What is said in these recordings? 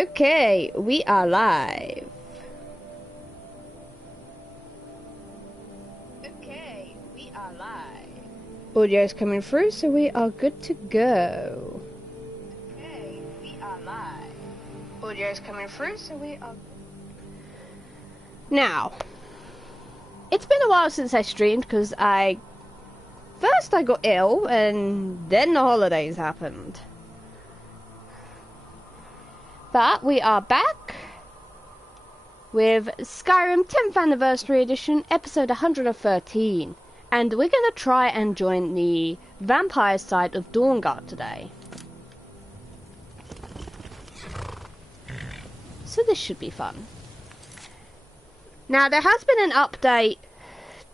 Okay, we are live. Okay, we are live. Audio's coming through, so we are good to go. Okay, we are live. Audio's coming through, so we are... Now, it's been a while since I streamed, because First I got ill, and then the holidays happened. But we are back with Skyrim 10th Anniversary Edition, episode 113. And we're going to try and join the vampire side of Dawnguard today. So this should be fun. Now, there has been an update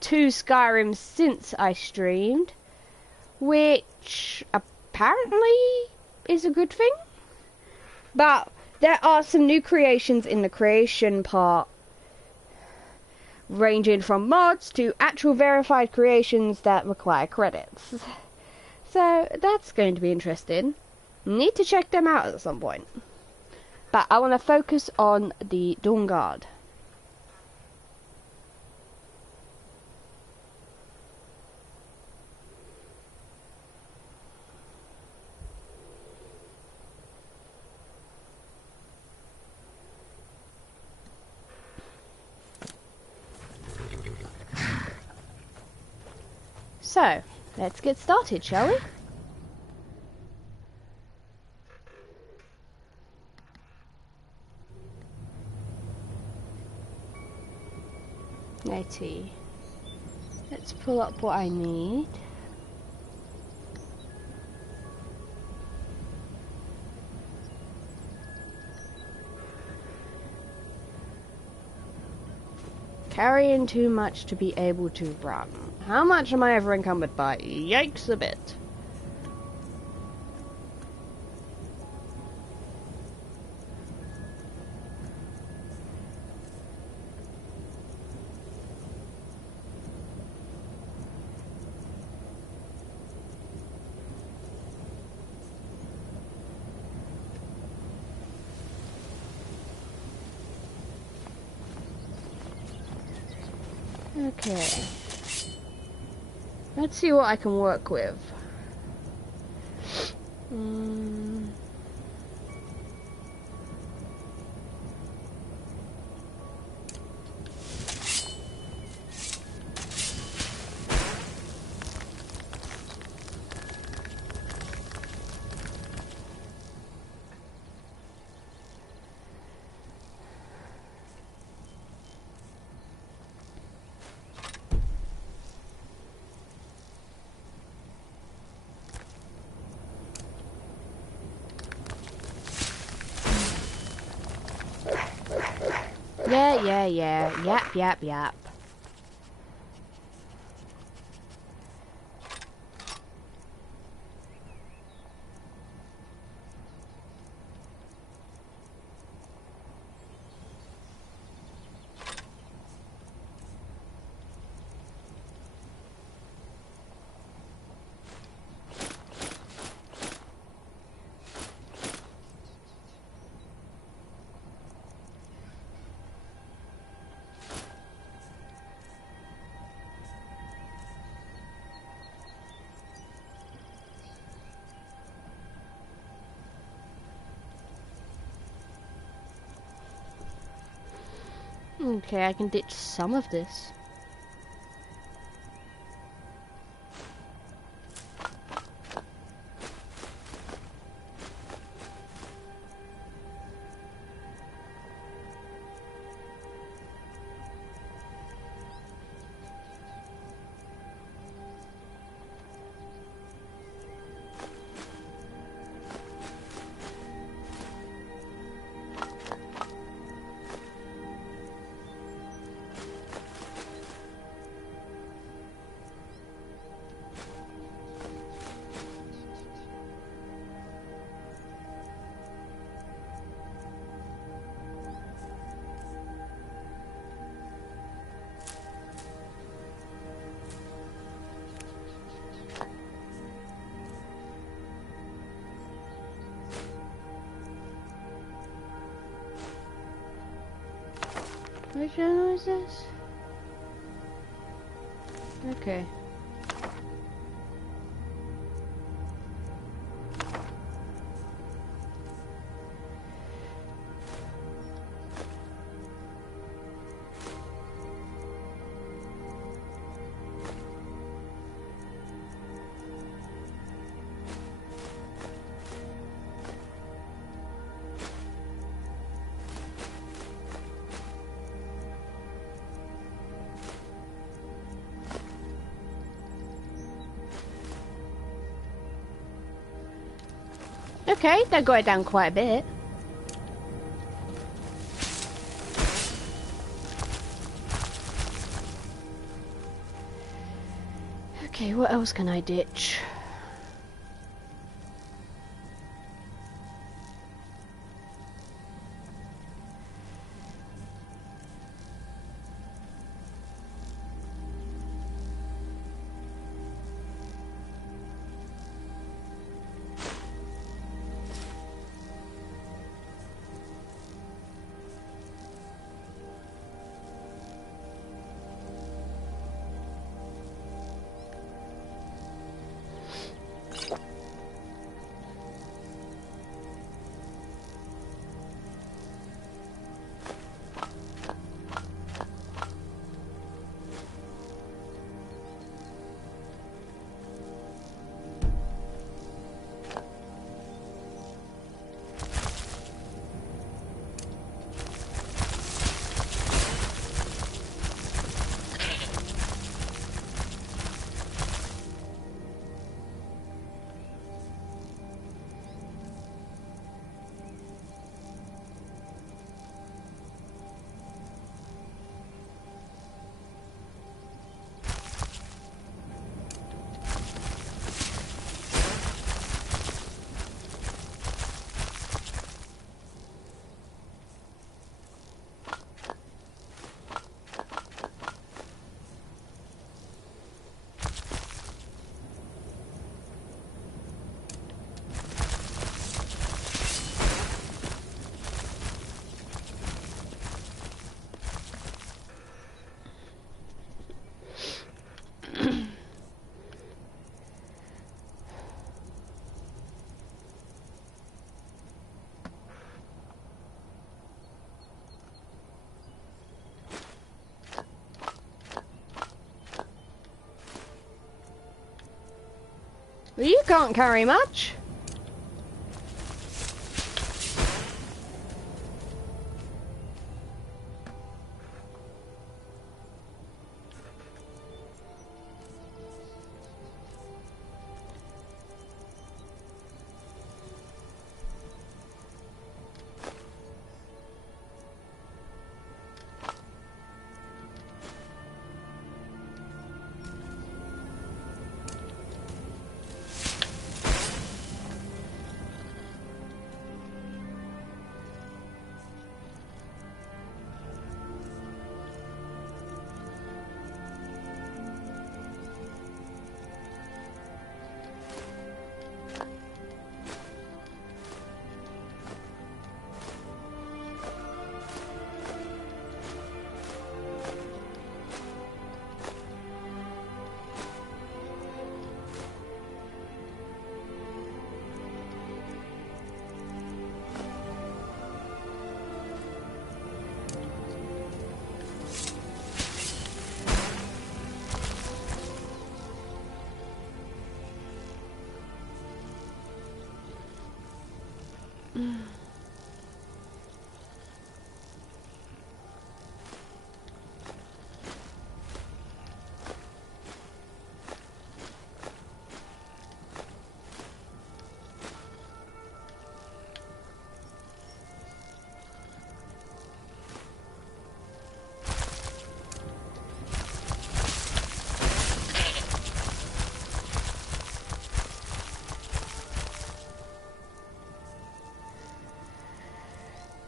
to Skyrim since I streamed, which apparently is a good thing. But there are some new creations in the creation part, ranging from mods to actual verified creations that require credits. So that's going to be interesting. Need to check them out at some point. But I want to focus on the Dawnguard. So, let's get started, shall we? Let's pull up what I need. Carrying too much to be able to run. How much am I ever encumbered by? Yikes a bit. Okay. Let's see what I can work with. Yeah. Yap. Okay, I can ditch some of this. Which channel is this? Okay. Okay, that got it down quite a bit. Okay, what else can I ditch? Well, you can't carry much.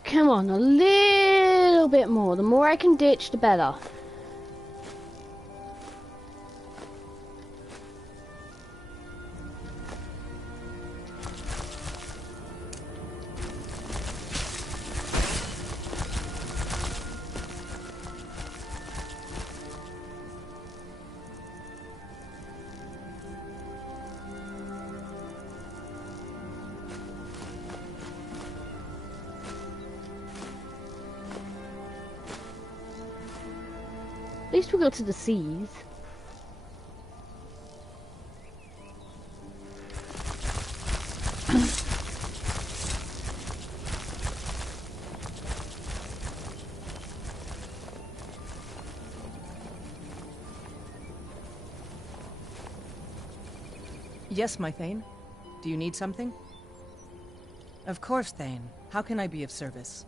Come on, a little bit more. The more I can ditch, the better. At least we go to the seas. Yes, my Thane. Do you need something? Of course, Thane. How can I be of service?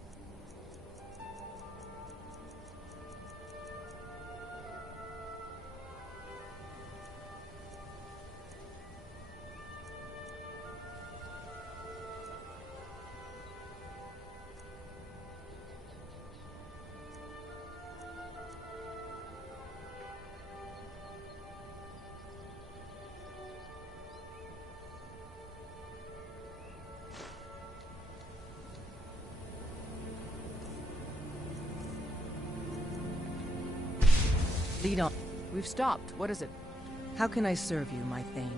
Lead on. We've stopped. What is it? How can I serve you, my Thane?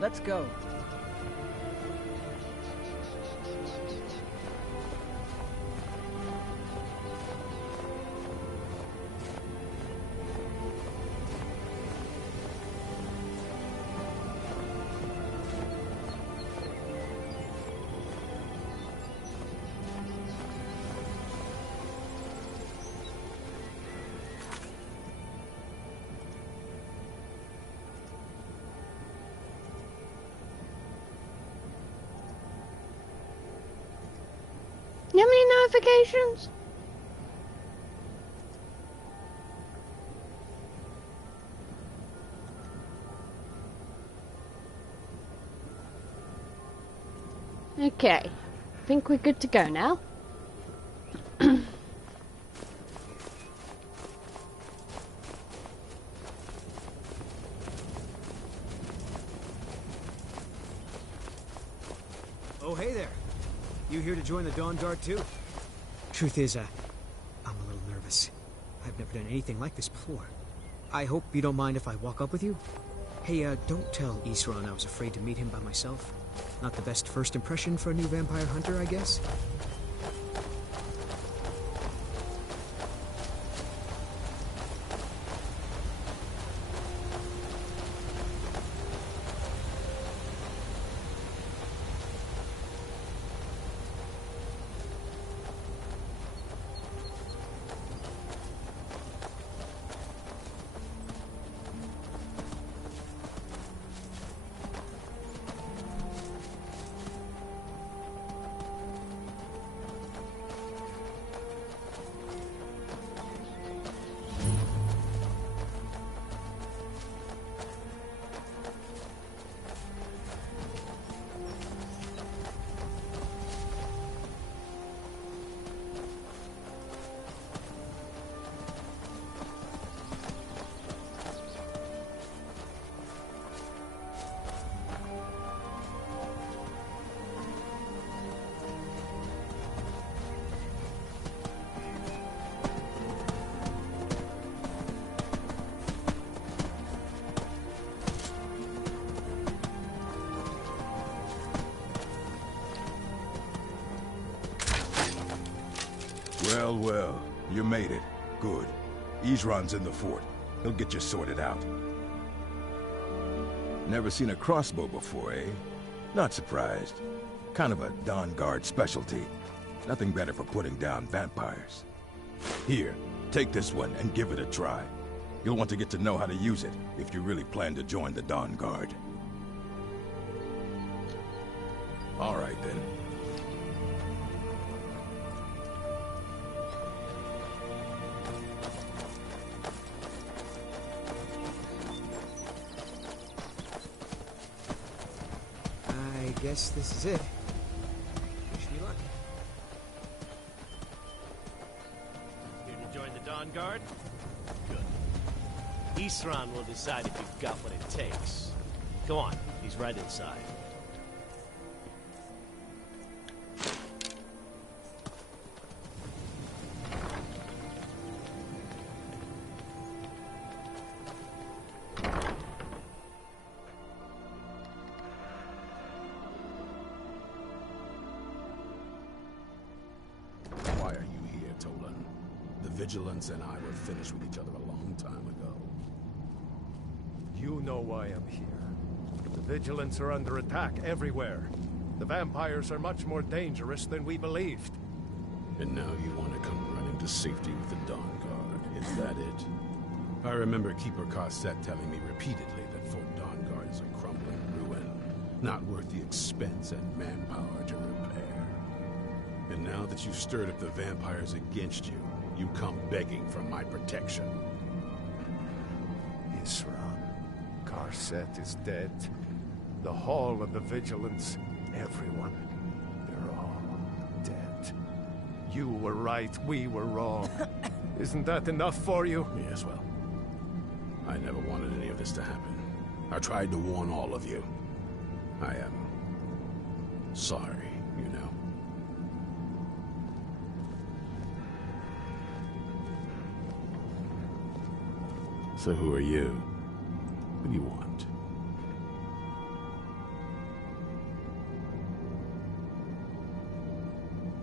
Let's go. You have any notifications? Okay, I think we're good to go now. Oh, hey there. You here to join the Dawnguard too? Truth is, I'm a little nervous. I've never done anything like this before. I hope you don't mind if I walk up with you? Hey, don't tell Isran I was afraid to meet him by myself. Not the best first impression for a new vampire hunter, I guess? Well, well, you made it. Good. Isran's in the fort. He'll get you sorted out. Never seen a crossbow before, eh? Not surprised. Kind of a Dawnguard specialty. Nothing better for putting down vampires. Here, take this one and give it a try. You'll want to get to know how to use it if you really plan to join the Dawnguard. All right, then. I guess this is it. Wish me luck. Here to join the Dawnguard? Good. Isran will decide if you've got what it takes. Go on, he's right inside. Vigilance and I were finished with each other a long time ago. You know why I'm here. The Vigilants are under attack everywhere. The vampires are much more dangerous than we believed. And now you want to come running to safety with the Dawnguard. Is that it? I remember Keeper Carset telling me repeatedly that Fort Dawnguard is a crumbling ruin, not worth the expense and manpower to repair. And now that you've stirred up the vampires against you, you come begging for my protection. Isran, Carset is dead. The Hall of the Vigilance, everyone, they're all dead. You were right, we were wrong. Isn't that enough for you? Yes, well, I never wanted any of this to happen. I tried to warn all of you. I am sorry, you know. So who are you? What do you want?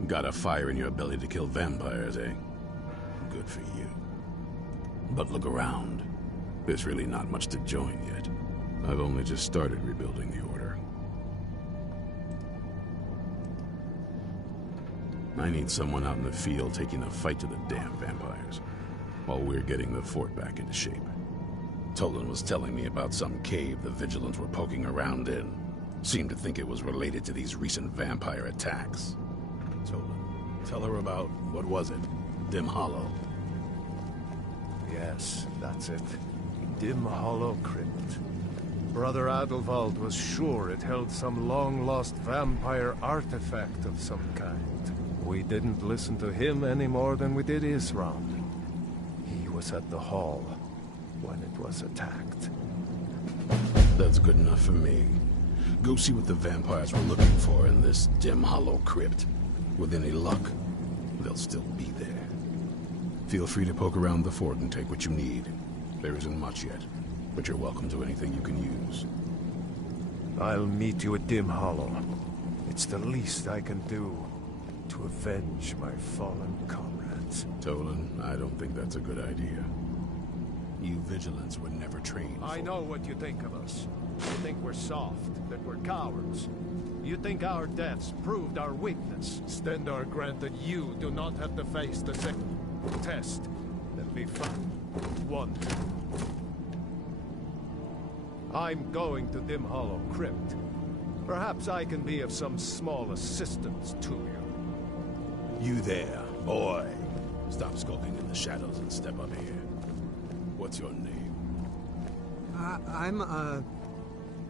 Got a fire in your belly to kill vampires, eh? Good for you. But look around. There's really not much to join yet. I've only just started rebuilding the Order. I need someone out in the field taking the fight to the damn vampires, while we're getting the fort back into shape. Tolan was telling me about some cave the Vigilants were poking around in. Seemed to think it was related to these recent vampire attacks. Tolan, tell her about, what was it? Dim Hollow. Yes, that's it. Dim Hollow Crypt. Brother Adelwald was sure it held some long-lost vampire artifact of some kind. We didn't listen to him any more than we did Isran. He was at the hall when it was attacked. That's good enough for me. Go see what the vampires were looking for in this Dim Hollow Crypt. With any luck, they'll still be there. Feel free to poke around the fort and take what you need. There isn't much yet, but you're welcome to anything you can use. I'll meet you at Dim Hollow. It's the least I can do to avenge my fallen comrades. Tolan, I don't think that's a good idea. You Vigilants were never trained I for... know what you think of us. You think we're soft, that we're cowards. You think our deaths proved our weakness. Stendarr granted you do not have to face the second test that we found. One. I'm going to Dim Hollow Crypt. Perhaps I can be of some small assistance to you. You there, boy. Stop skulking in the shadows and step up here. What's your name?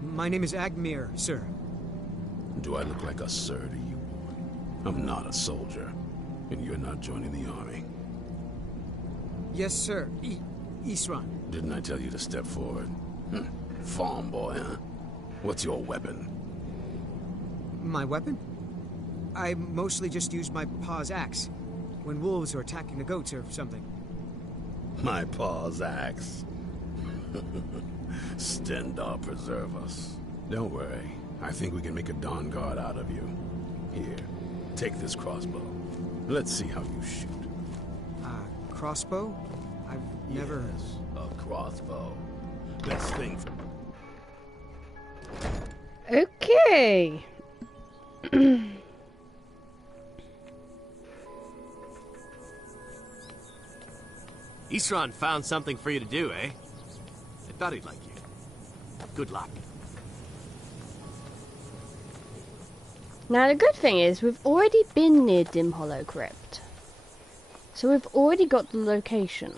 My name is Agmir, sir. Do I look like a sir to you, boy? I'm not a soldier, and you're not joining the army. Yes, sir. Isran. Didn't I tell you to step forward? Farm boy, huh? What's your weapon? My weapon? I mostly just use my paw's axe when wolves are attacking the goats or something. My paw's axe. Stendarr preserve us. Don't worry. I think we can make a Dawnguard out of you. Here, take this crossbow. Let's see how you shoot. Crossbow? I've never... Yes, a crossbow. Best thing for... Okay. Isran found something for you to do, eh? I thought he'd like you. Good luck. Now the good thing is we've already been near Dim Hollow Crypt. So we've already got the location.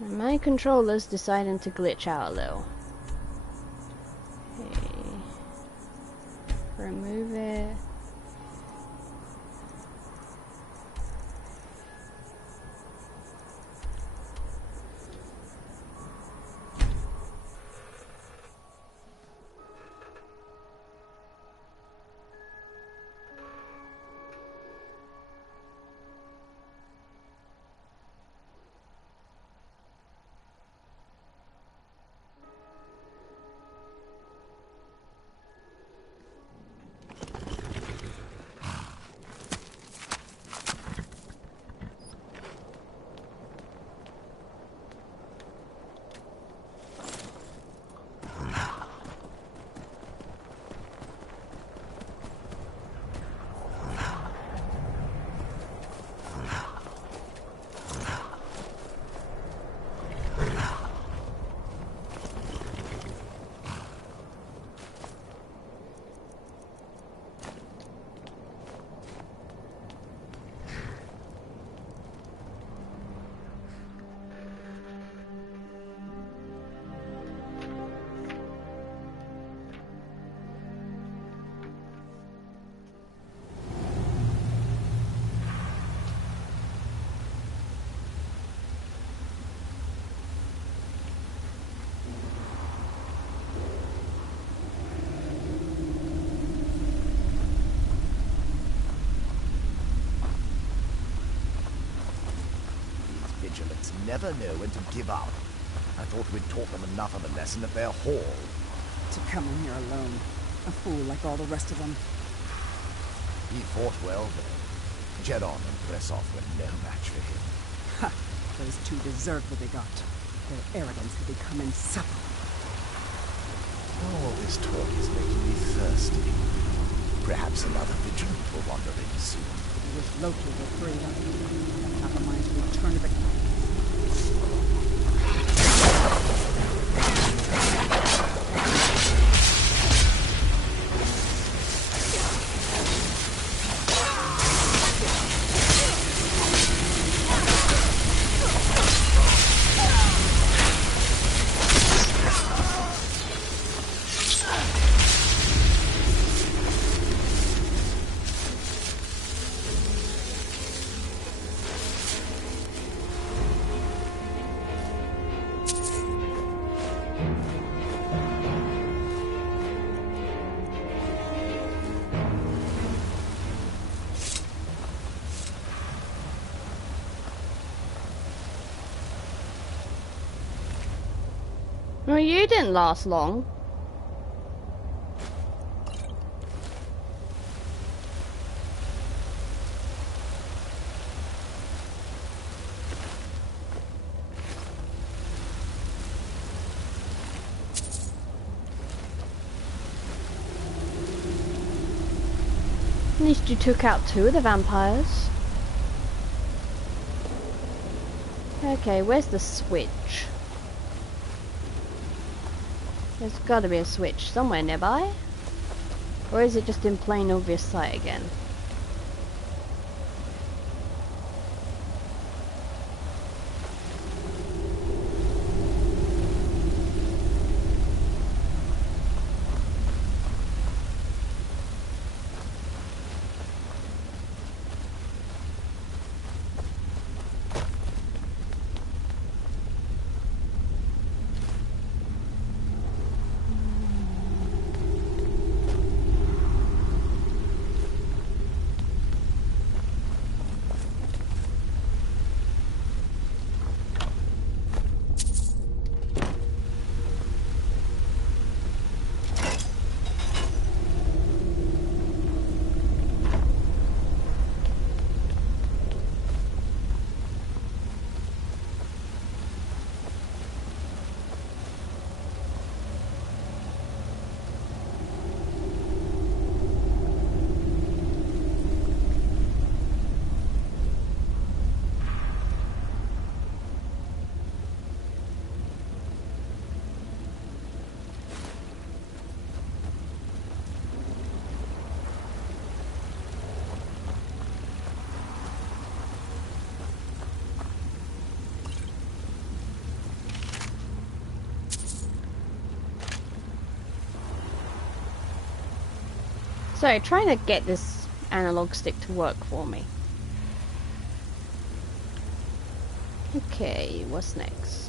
My controller's deciding to glitch out a little. Okay. Remove it. vigilants never know when to give up. I thought we'd taught them enough of a lesson at their hall. To come in here alone. A fool like all the rest of them. He fought well, though. Jedon and Bressoff were no match for him. Ha! Those two deserved what they got. Their arrogance had become insufferable. All this talk is making me thirsty. Perhaps another vigilant will wander in soon. I wish Loki were freed up. I have a mind to return to the camp. Well, you didn't last long. At least you took out 2 of the vampires. Okay, where's the switch? There's got to be a switch somewhere nearby. Or is it just in plain obvious sight again? So, trying to get this analog stick to work for me. Okay, what's next?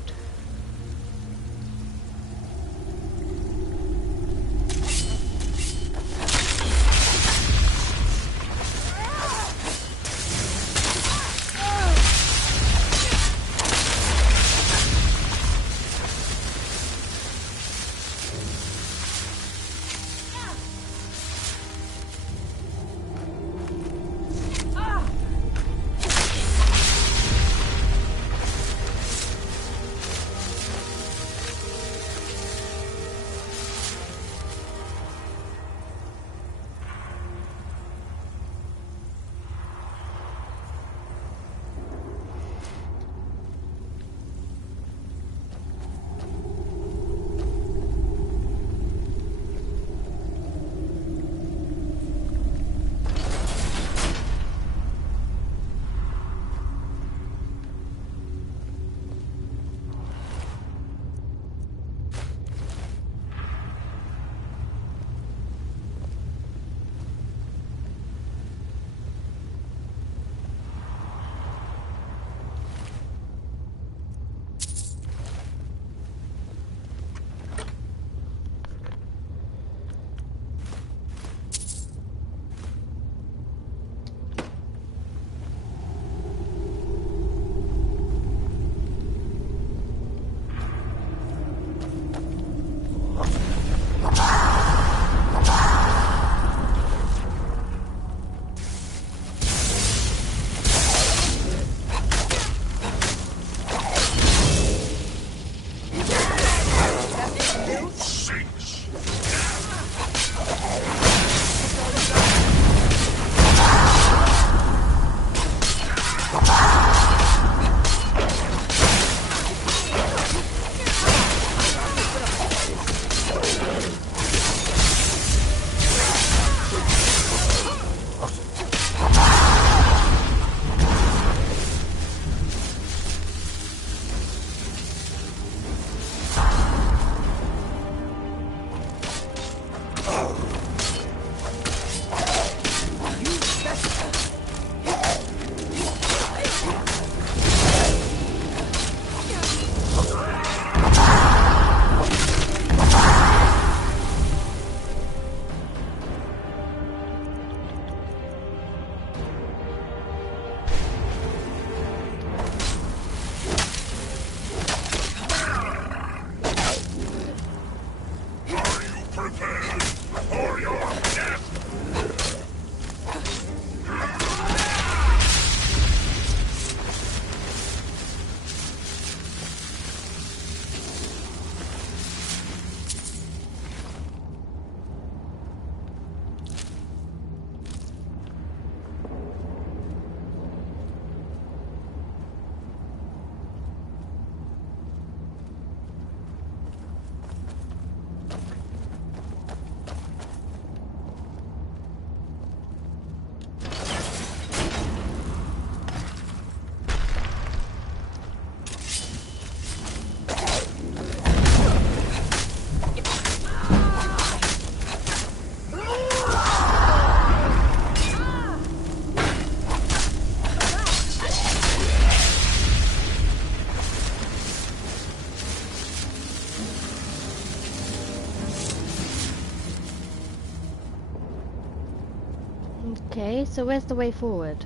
Okay, so where's the way forward?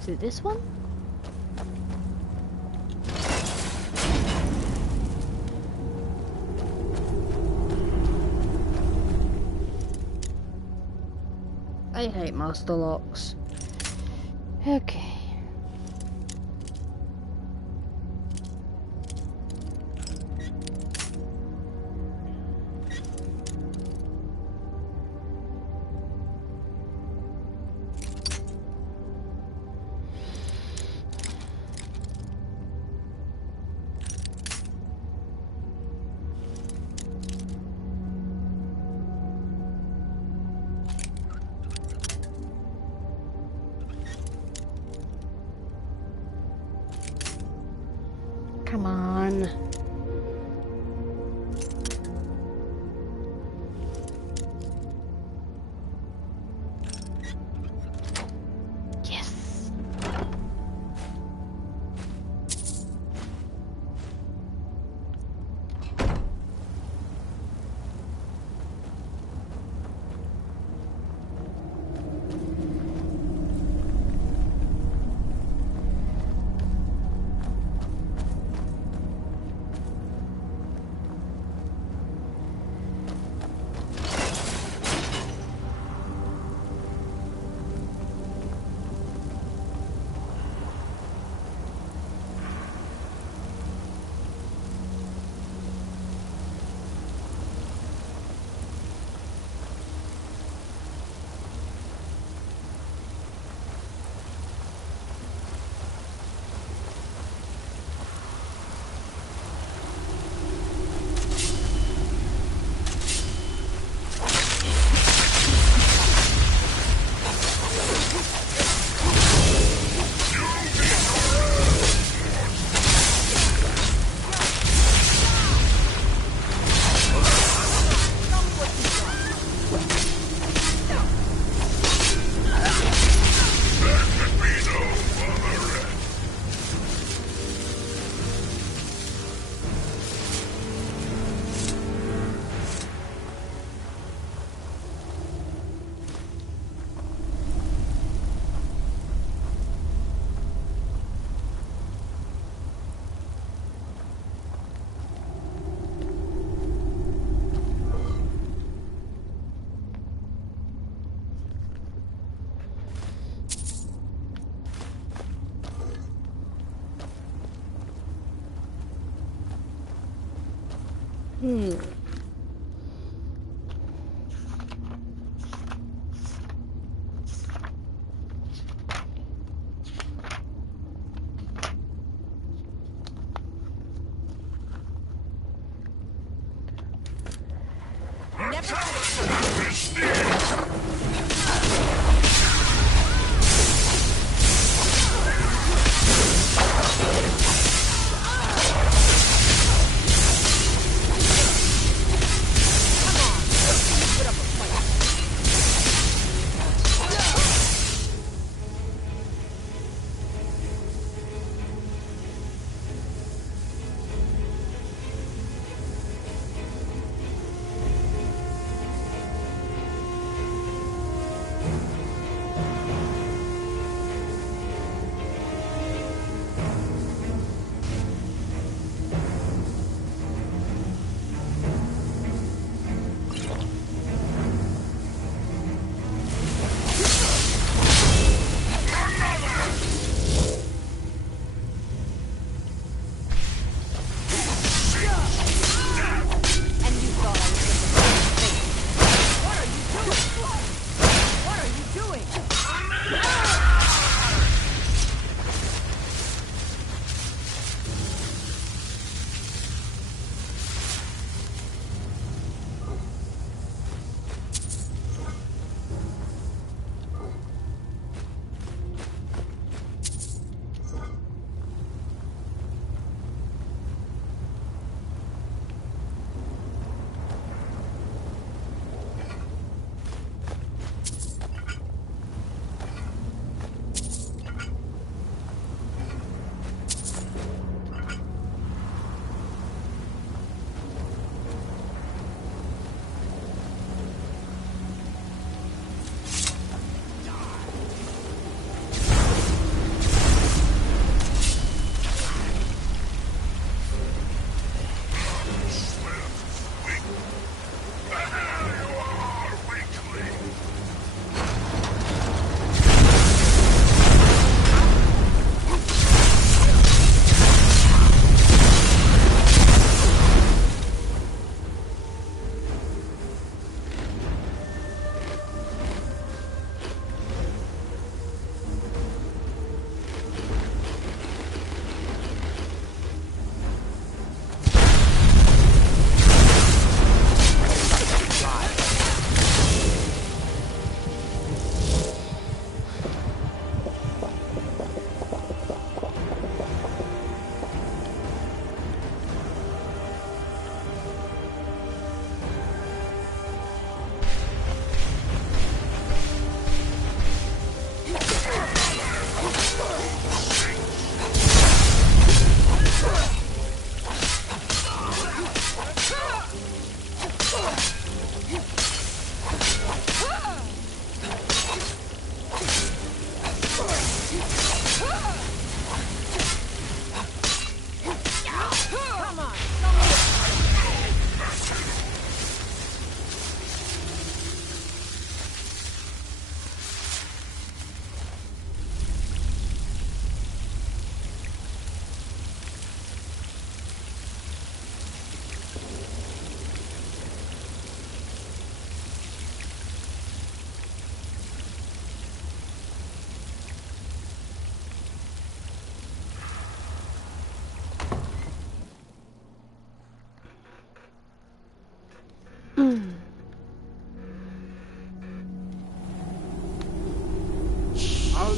Is it this one? I hate master locks. Okay. Come on. Yes.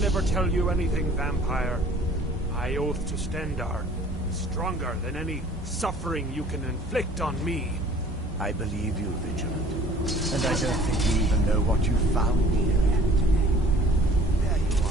never tell you anything, vampire. I oath to Stendar, stronger than any suffering you can inflict on me. I believe you, Vigilant. And I don't think you even know what you found here. There you are.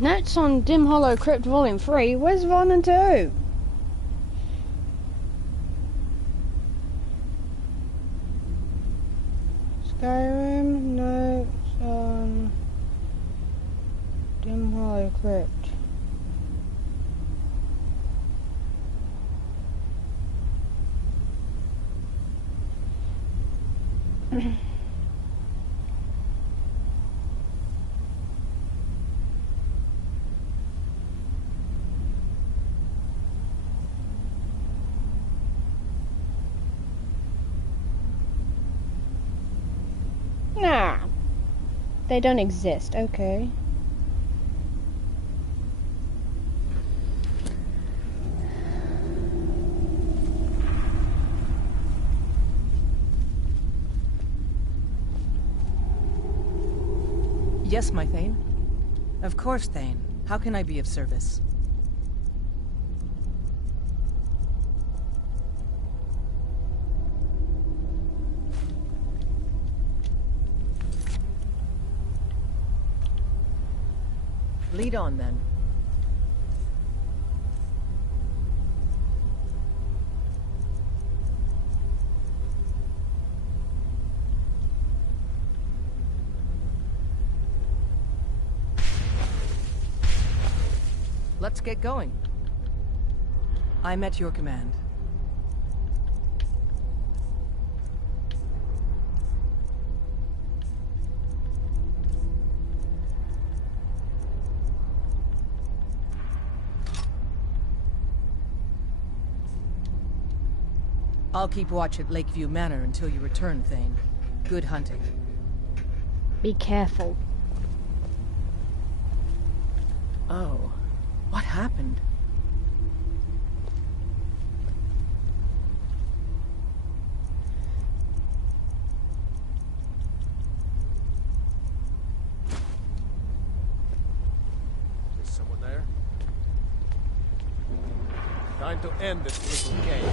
Notes on Dim Hollow Crypt Volume 3. Where's 1 and 2? Skyrim notes on Dim Hollow Crypt. Nah, they don't exist. Okay. Yes, my Thane. Of course, Thane. How can I be of service? Lead on, then. Let's get going. I'm at your command. I'll keep watch at Lakeview Manor until you return, Thane. Good hunting. Be careful. Oh, what happened? Is someone there? Time to end this little game.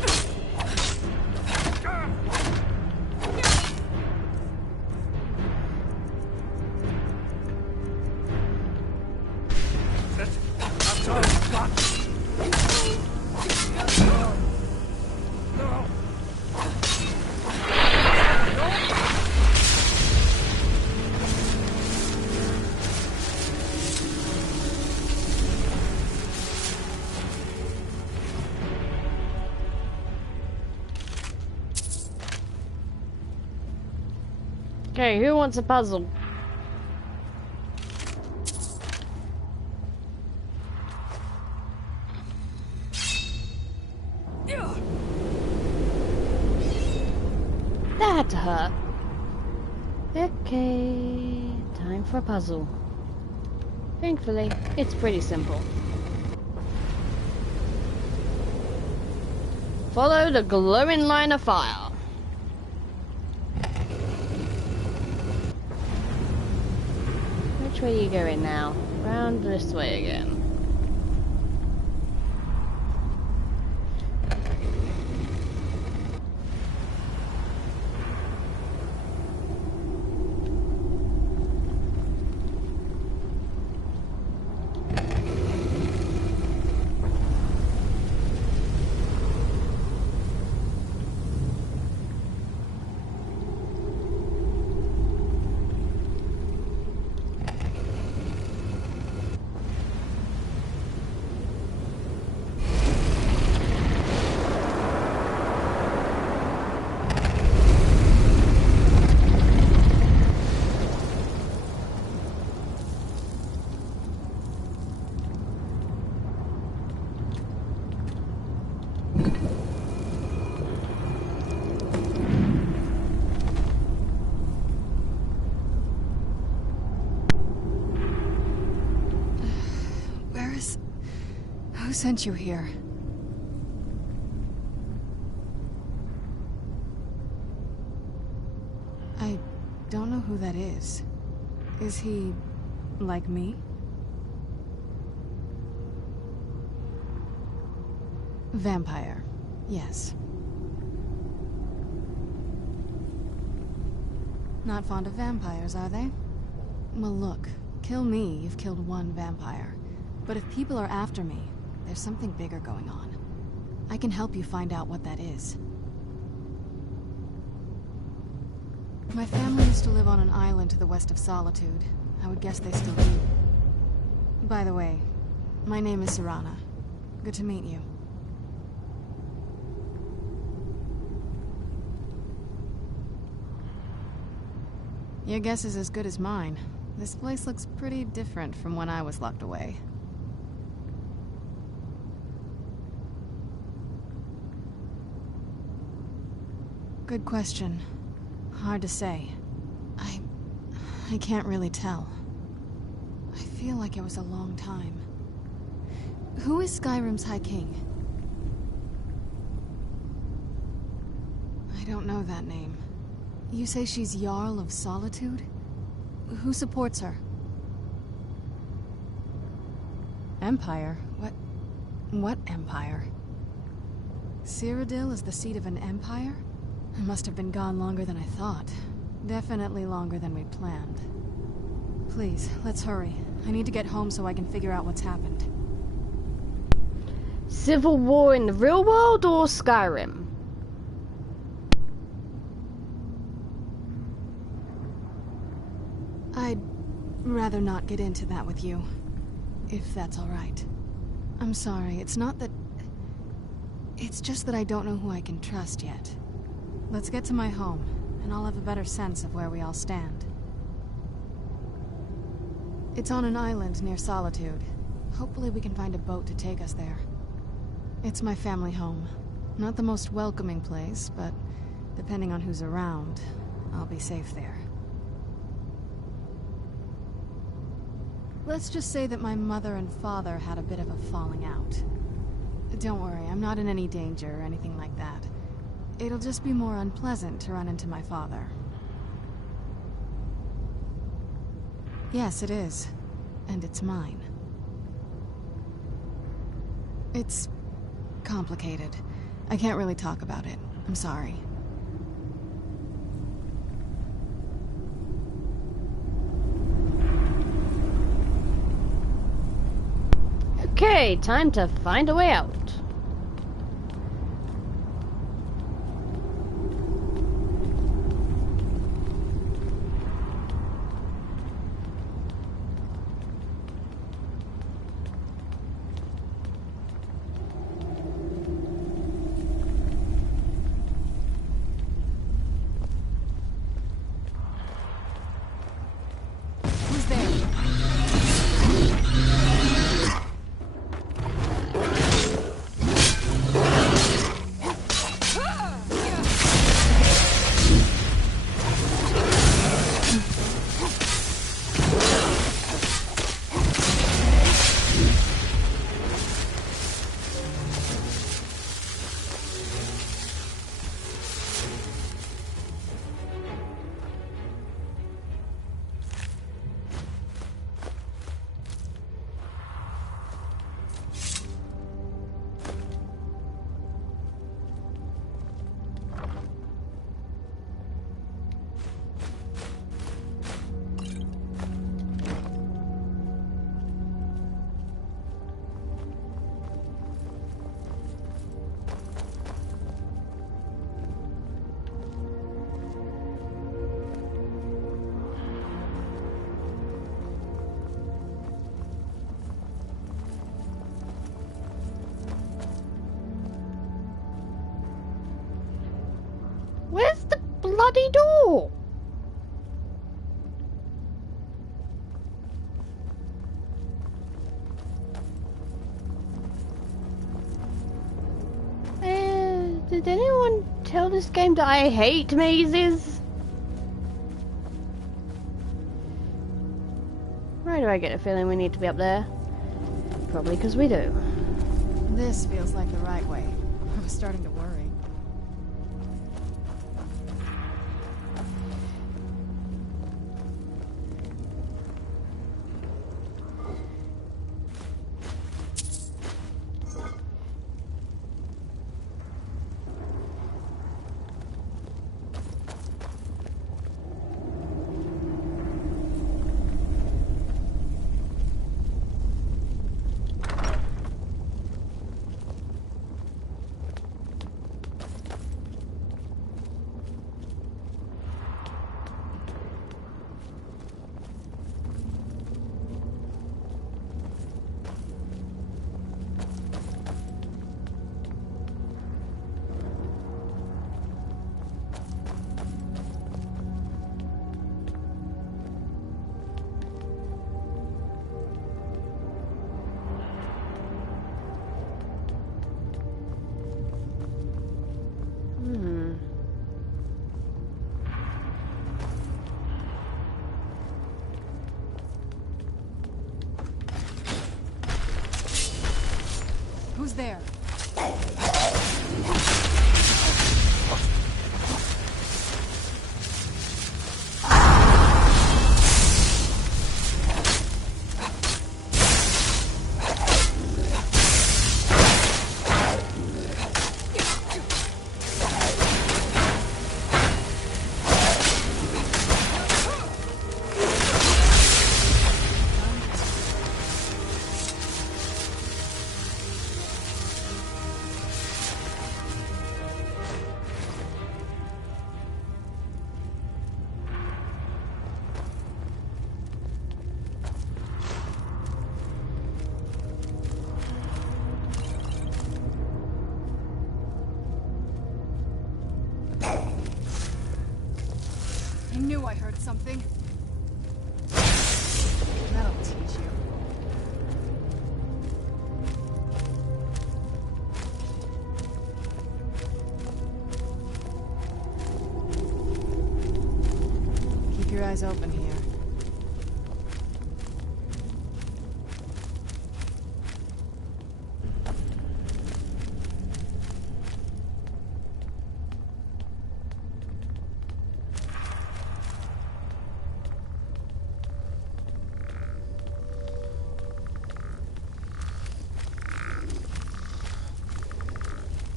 That's all I've got. No. Okay, who wants a puzzle? to her. Okay, time for a puzzle. Thankfully, it's pretty simple. Follow the glowing line of fire. Which way are you going now? Round this way again. Who sent you here? I don't know who that is. Is he like me? Vampire, yes. Not fond of vampires, are they? Well, look, kill me, you've killed one vampire. But if people are after me, there's something bigger going on. I can help you find out what that is. My family used to live on an island to the west of Solitude. I would guess they still do. By the way, my name is Serana. Good to meet you. Your guess is as good as mine. This place looks pretty different from when I was locked away. Good question. Hard to say. I can't really tell. I feel like it was a long time. Who is Skyrim's High King? I don't know that name. You say she's Jarl of Solitude? Who supports her? Empire? What empire? Cyrodiil is the seat of an empire? It must have been gone longer than I thought. Definitely longer than we planned. Please, let's hurry. I need to get home so I can figure out what's happened. Civil war in the real world or Skyrim? I'd rather not get into that with you, if that's all right. I'm sorry, it's not that... It's just that I don't know who I can trust yet. Let's get to my home, and I'll have a better sense of where we all stand. It's on an island near Solitude. Hopefully we can find a boat to take us there. It's my family home. Not the most welcoming place, but depending on who's around, I'll be safe there. Let's just say that my mother and father had a bit of a falling out. Don't worry, I'm not in any danger or anything like that. It'll just be more unpleasant to run into my father. Yes, it is. And it's mine. It's complicated. I can't really talk about it. I'm sorry. Okay, time to find a way out. bloody door? Did anyone tell this game that I hate mazes? Why do I get a feeling we need to be up there? Probably because we do. This feels like the right way. I was starting to worry. Who's there? I knew I heard something. That'll teach you. Keep your eyes open here.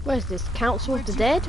Where's this? Council of the Dead?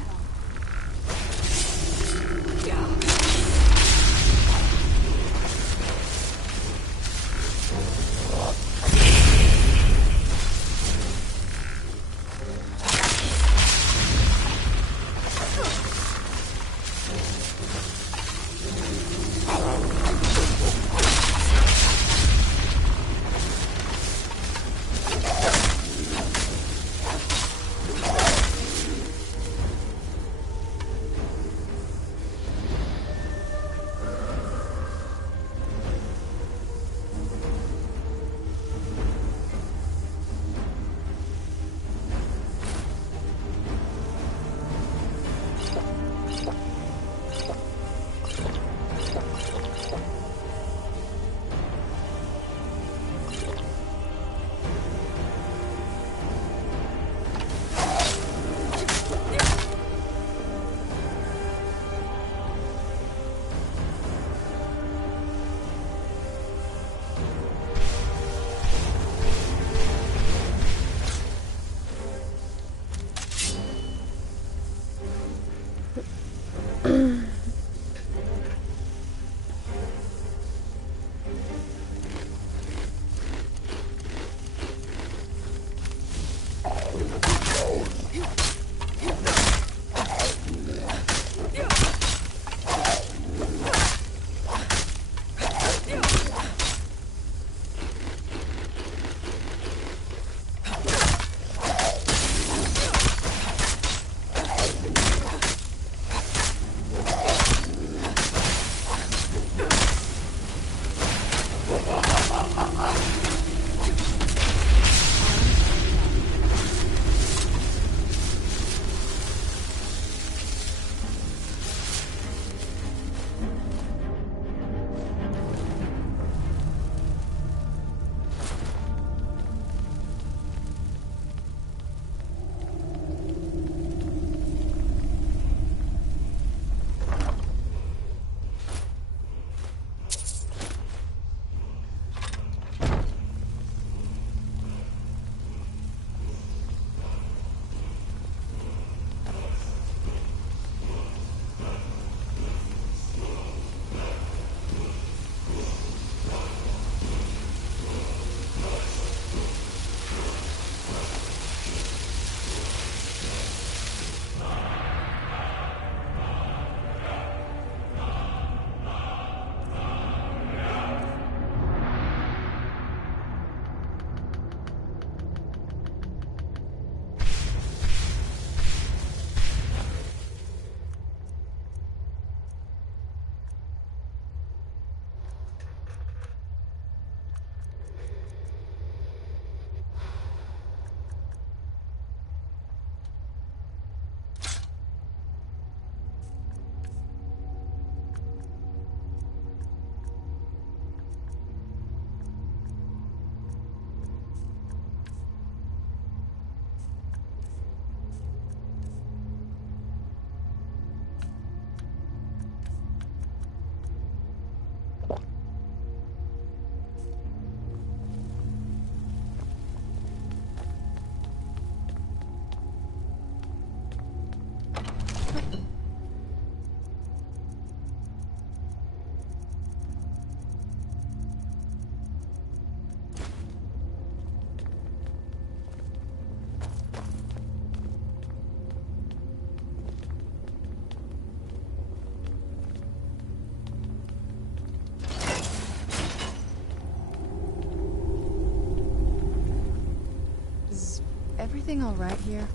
Everything all right here?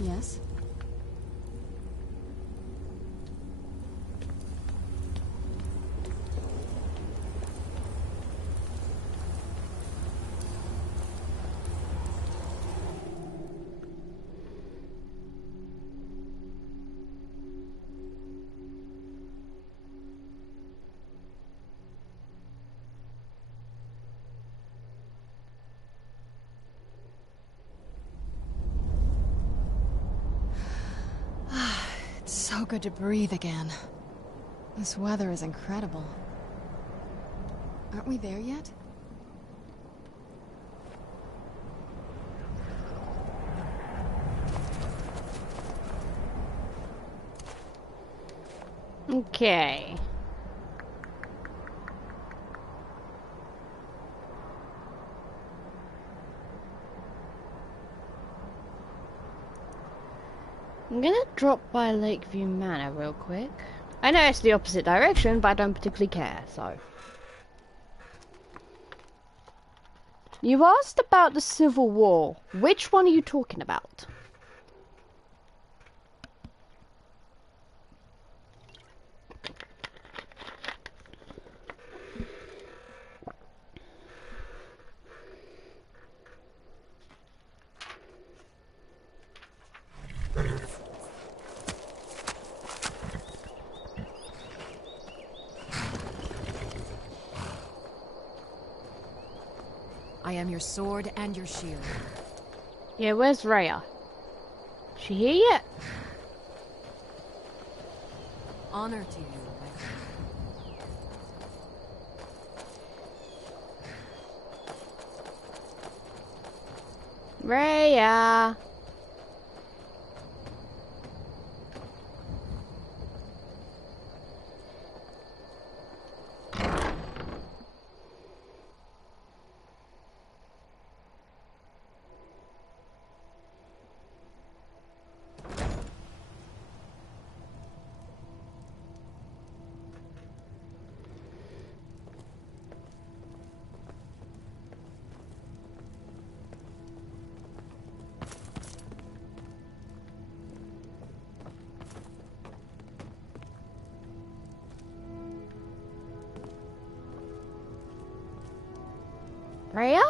Yes? It's so good to breathe again. This weather is incredible. Aren't we there yet? Okay. I'm gonna drop by Lakeview Manor real quick. I know it's the opposite direction, but I don't particularly care, so. You asked about the Civil War. Which one are you talking about? I am your sword and your shield. Yeah, where's Rhea? She here yet? Honor to you, my friend. Rhea! Rhea?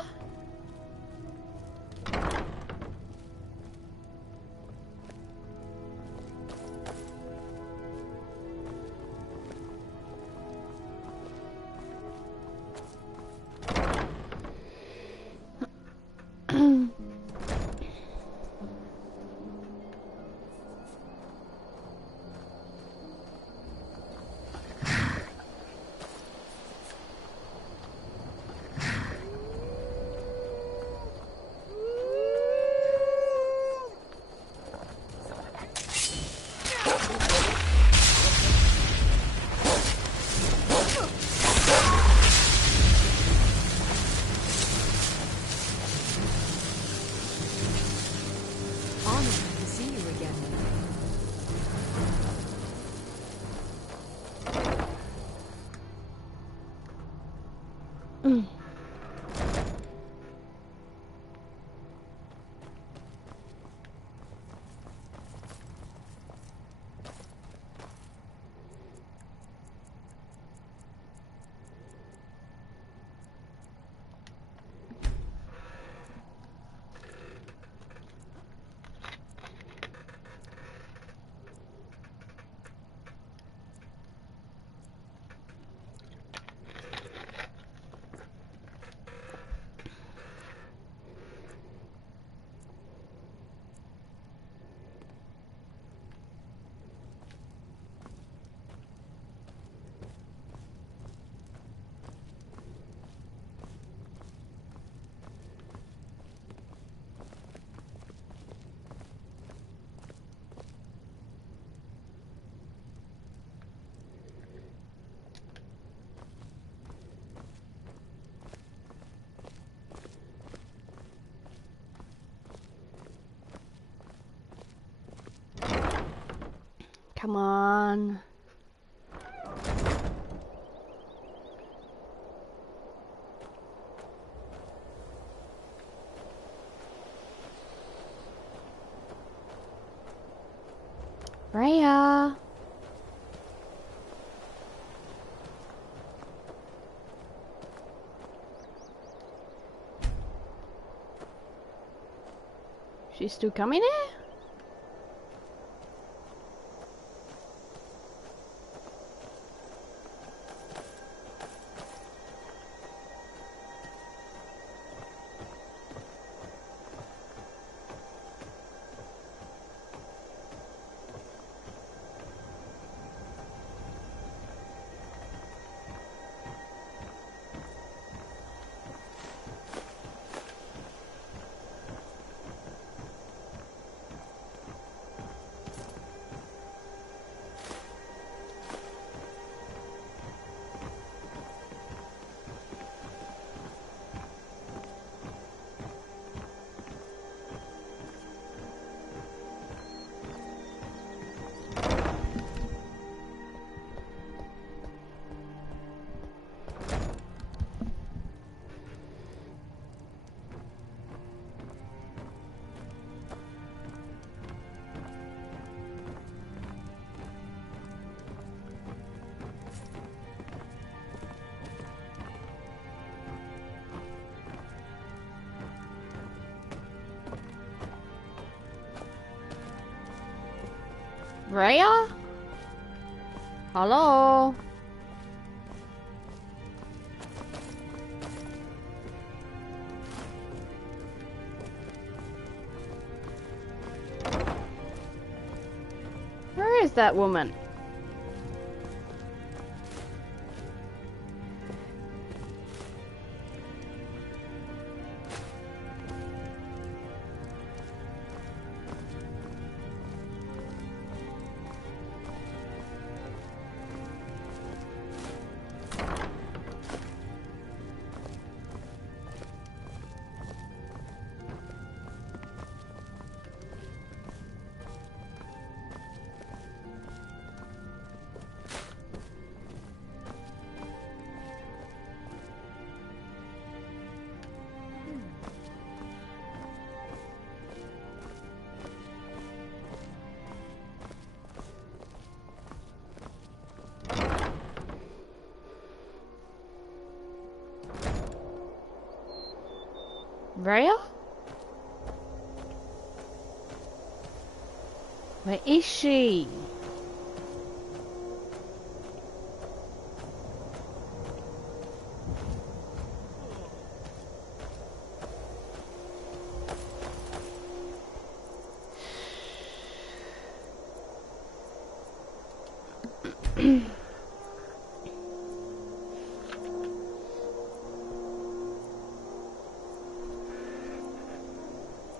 Come on. Rhea. She's still coming here? Rhea? Hello? Where is that woman? Rhea? Where is she?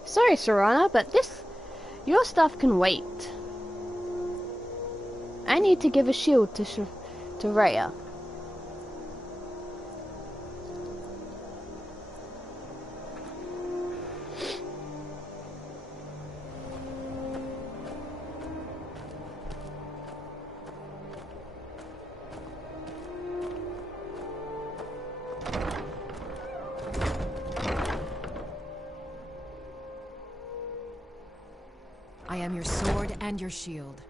Sorry, Serana, but your stuff can wait. I need to give a shield to Rhea. I am your sword and your shield.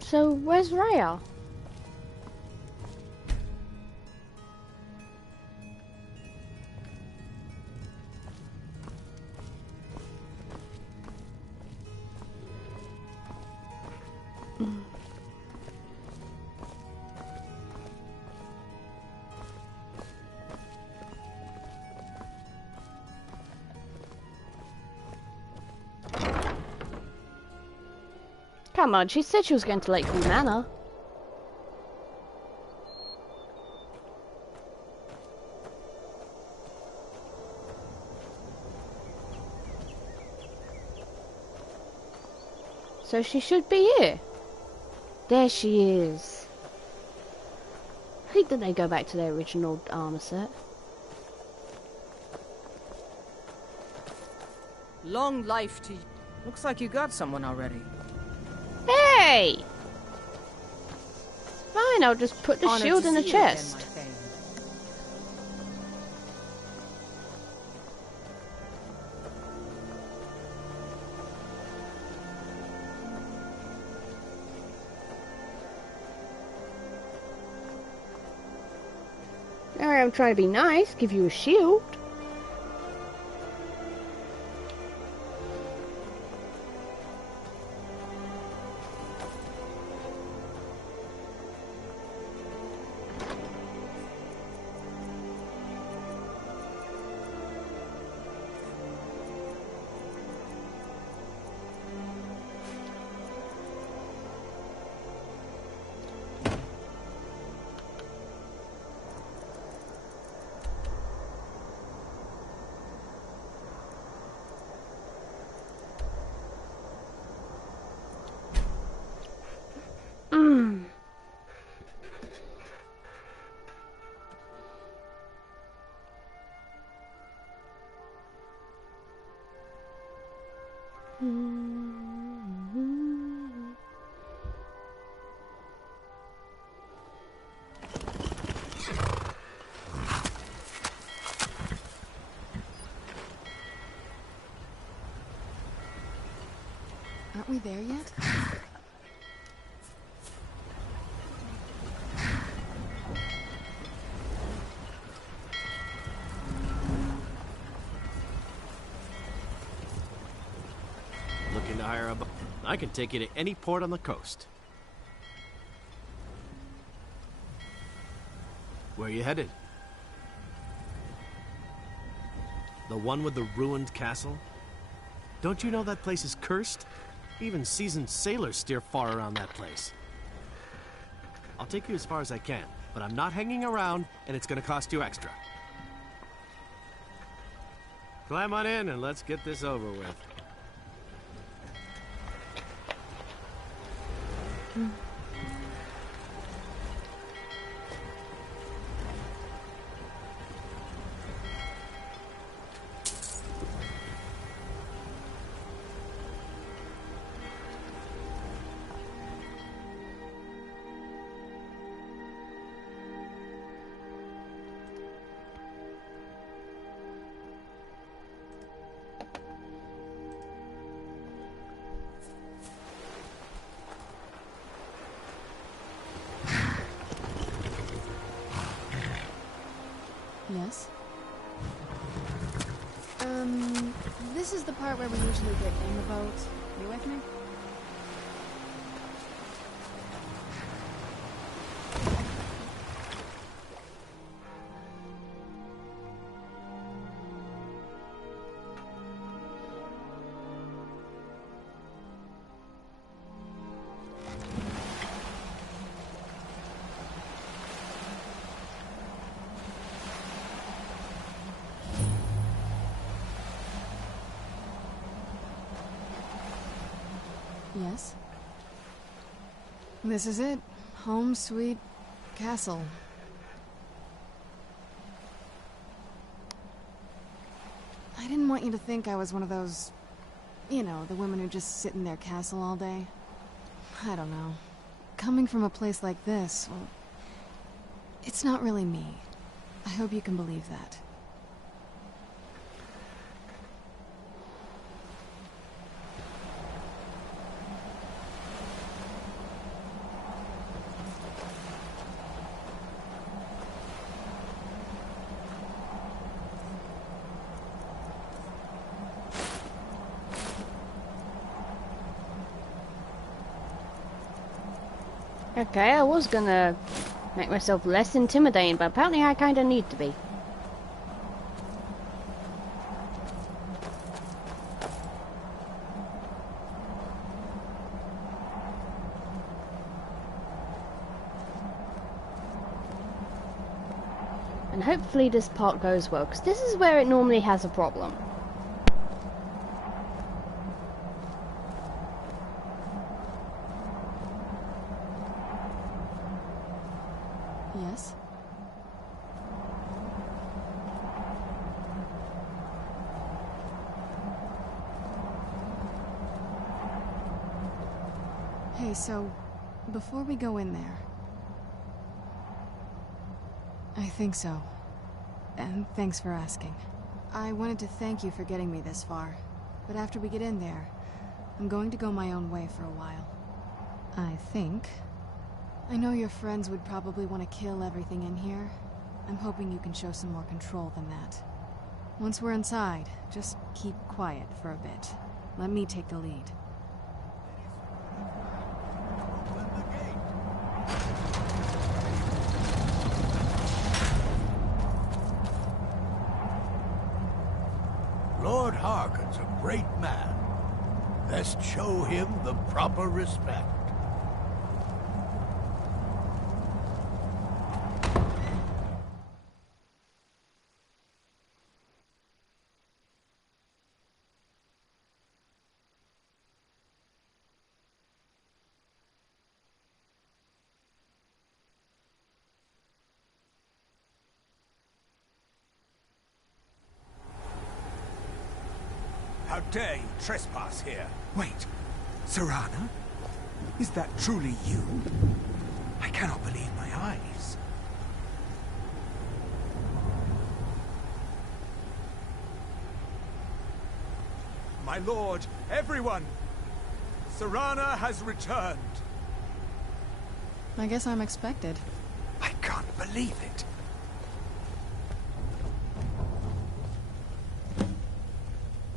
So, where's Rhea? Come on, she said she was going to Lakeview Manor. So she should be here. There she is. I think that they go back to their original armor set. Long life to you. Looks like you got someone already. Hey! Fine, I'll just put the Honored shield to in the see you again, chest. my Thane. Alright, I'm trying to be nice, give you a shield. Aren't we there yet? Looking to hire a boat? I can take you to any port on the coast. Where are you headed? The one with the ruined castle? Don't you know that place is cursed? Even seasoned sailors steer far around that place. I'll take you as far as I can, but I'm not hanging around, and it's gonna cost you extra. Climb on in and let's get this over with. Yes? This is the part where we usually get in the boat. You with me? Yes? This is it. Home sweet castle. I didn't want you to think I was one of those... You know, the women who just sit in their castle all day. I don't know. Coming from a place like this, well... It's not really me. I hope you can believe that. Okay, I was gonna make myself less intimidating, but apparently I kinda need to be. And hopefully this part goes well, because this is where it normally has a problem. Yes? Hey, so, before we go in there... I think so. And thanks for asking. I wanted to thank you for getting me this far, but after we get in there, I'm going to go my own way for a while. I think... I know your friends would probably want to kill everything in here. I'm hoping you can show some more control than that. Once we're inside, just keep quiet for a bit. Let me take the lead. Lord Harkon's a great man. Best show him the proper respect. How dare you trespass here? Wait, Serana? Is that truly you? I cannot believe my eyes. My lord, everyone! Serana has returned. I guess I'm expected. I can't believe it.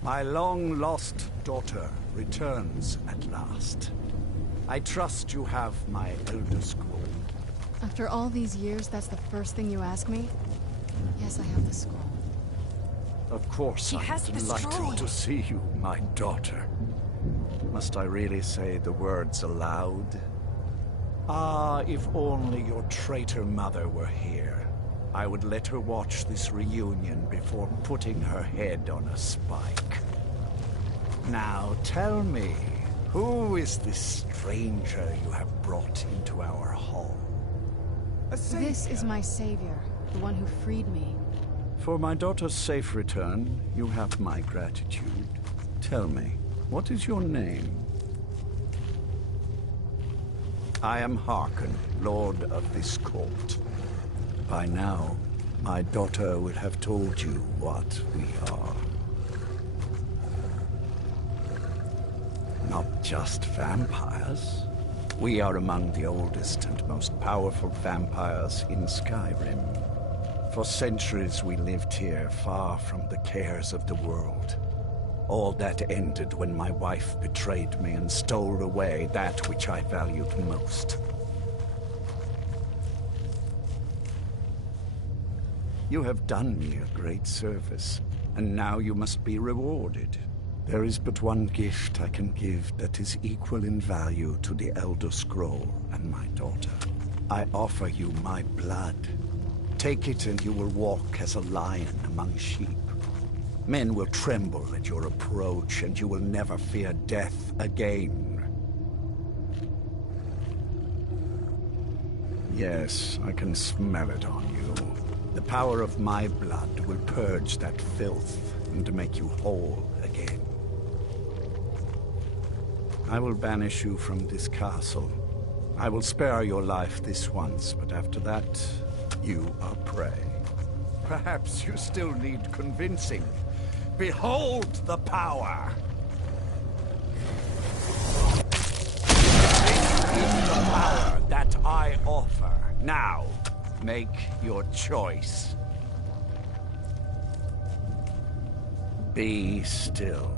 My long-lost daughter returns at last. I trust you have my Elder Scroll. After all these years, that's the first thing you ask me? Yes, I have the scroll. Of course, I'm delighted to see you, my daughter. Must I really say the words aloud? Ah, if only your traitor mother were here. I would let her watch this reunion before putting her head on a spike. Now tell me, who is this stranger you have brought into our hall? This is my savior, the one who freed me. For my daughter's safe return, you have my gratitude. Tell me, what is your name? I am Harkon, Lord of this court. By now, my daughter will have told you what we are. Not just vampires. We are among the oldest and most powerful vampires in Skyrim. For centuries we lived here, far from the cares of the world. All that ended when my wife betrayed me and stole away that which I valued most. You have done me a great service, and now you must be rewarded. There is but one gift I can give that is equal in value to the Elder Scroll and my daughter. I offer you my blood. Take it and you will walk as a lion among sheep. Men will tremble at your approach, and you will never fear death again. Yes, I can smell it on you. The power of my blood will purge that filth and make you whole again. I will banish you from this castle. I will spare your life this once, but after that, you are prey. Perhaps you still need convincing. Behold the power! This is the power that I offer. Now, make your choice. Be still.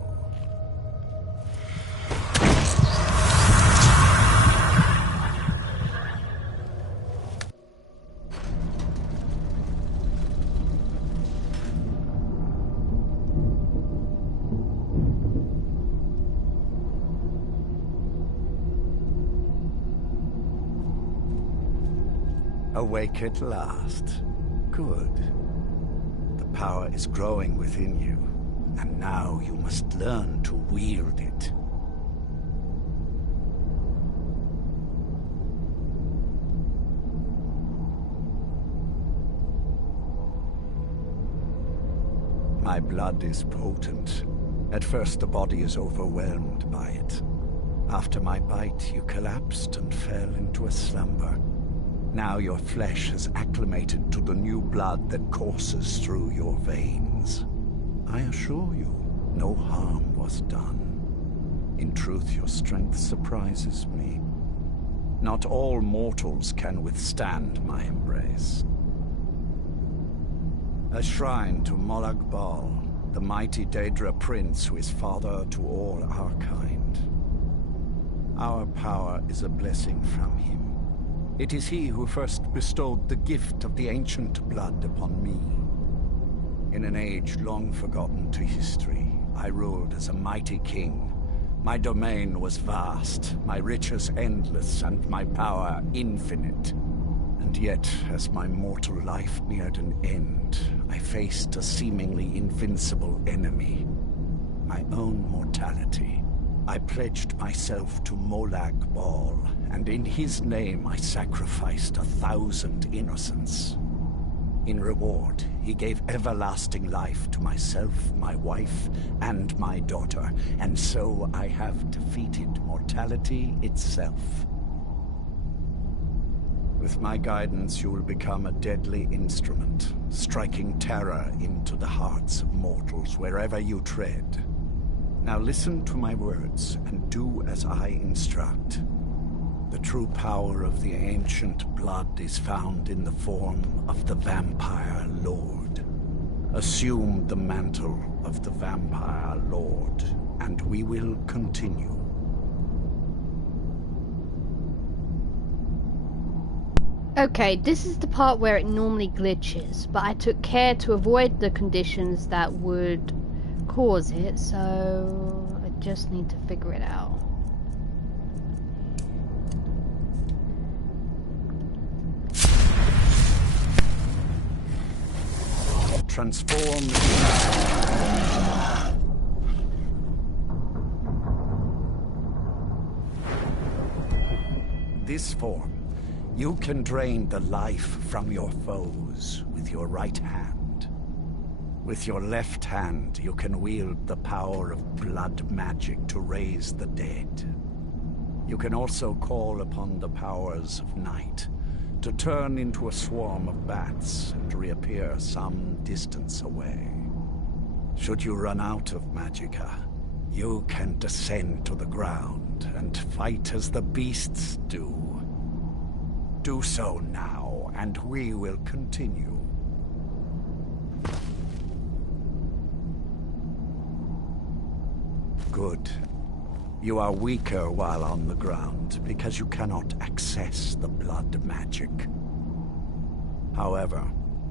Awake at last. Good. The power is growing within you, and now you must learn to wield it. My blood is potent. At first the body is overwhelmed by it. After my bite, you collapsed and fell into a slumber. Now your flesh has acclimated to the new blood that courses through your veins. I assure you, no harm was done. In truth, your strength surprises me. Not all mortals can withstand my embrace. A shrine to Molag Bal, the mighty Daedra prince who is father to all our kind. Our power is a blessing from him. It is he who first bestowed the gift of the ancient blood upon me. In an age long forgotten to history, I ruled as a mighty king. My domain was vast, my riches endless, and my power infinite. And yet, as my mortal life neared an end, I faced a seemingly invincible enemy. My own mortality. I pledged myself to Molag Bal, and in his name I sacrificed 1,000 innocents. In reward, he gave everlasting life to myself, my wife, and my daughter, and so I have defeated mortality itself. With my guidance, you will become a deadly instrument, striking terror into the hearts of mortals wherever you tread. Now listen to my words, and do as I instruct. The true power of the ancient blood is found in the form of the Vampire Lord. Assume the mantle of the Vampire Lord, and we will continue. Okay, this is the part where it normally glitches, but I took care to avoid the conditions that would cause it, so I just need to figure it out. Transform. This form, you can drain the life from your foes with your right hand. With your left hand, you can wield the power of blood magic to raise the dead. You can also call upon the powers of night to turn into a swarm of bats and reappear some distance away. Should you run out of magicka, you can descend to the ground and fight as the beasts do. Do so now, and we will continue. Good. You are weaker while on the ground because you cannot access the blood magic. However,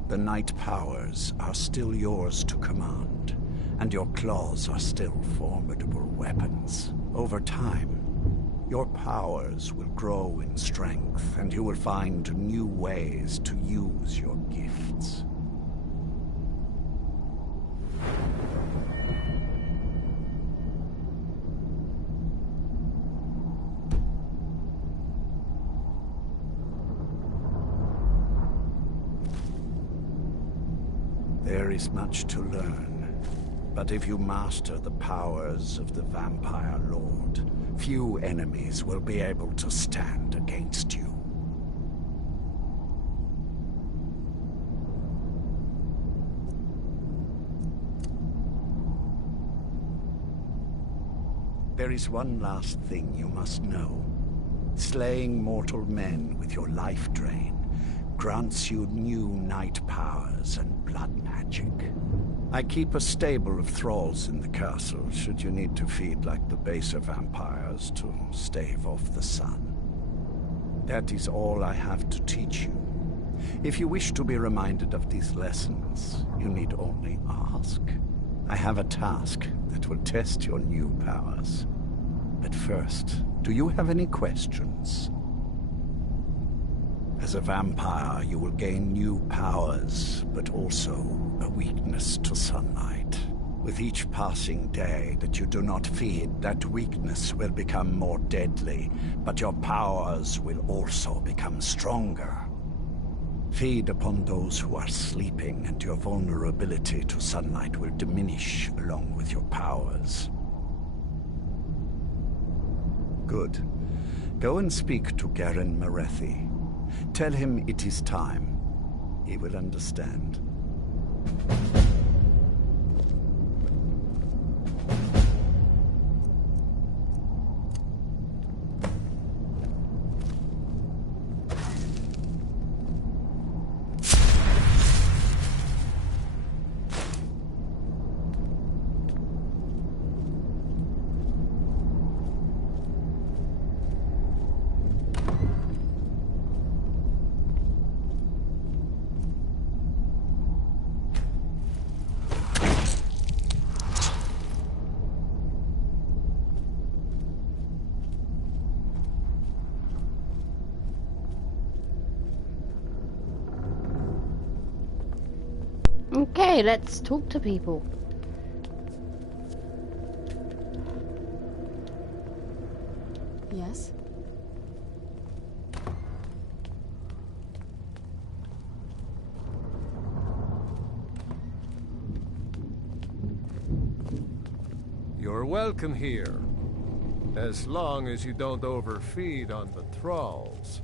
the night powers are still yours to command, and your claws are still formidable weapons. Over time, your powers will grow in strength, and you will find new ways to use your gifts. There is much to learn, but if you master the powers of the Vampire Lord, few enemies will be able to stand against you. There is one last thing you must know. Slaying mortal men with your life drain grants you new night powers and blood magic. I keep a stable of thralls in the castle, should you need to feed like the baser vampires to stave off the sun. That is all I have to teach you. If you wish to be reminded of these lessons, you need only ask. I have a task that will test your new powers. But first, do you have any questions? As a vampire, you will gain new powers, but also a weakness to sunlight. With each passing day that you do not feed, that weakness will become more deadly, but your powers will also become stronger. Feed upon those who are sleeping, and your vulnerability to sunlight will diminish along with your powers. Good. Go and speak to Garen Marethi. Tell him it is time. He will understand. Okay, let's talk to people. Yes? You're welcome here. As long as you don't overfeed on the thralls.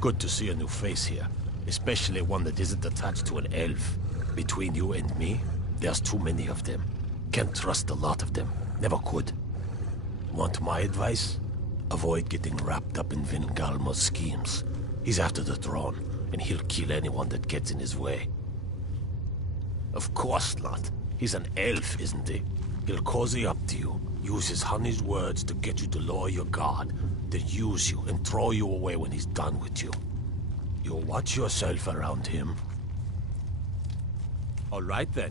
Good to see a new face here, especially one that isn't attached to an elf. Between you and me, there's too many of them. Can't trust a lot of them. Never could. Want my advice? Avoid getting wrapped up in Vingalmo's schemes. He's after the throne, and he'll kill anyone that gets in his way. Of course not. He's an elf, isn't he? He'll cozy up to you, use his honey's words to get you to lower your guard, then use you and throw you away when he's done with you. You watch yourself around him. All right, then.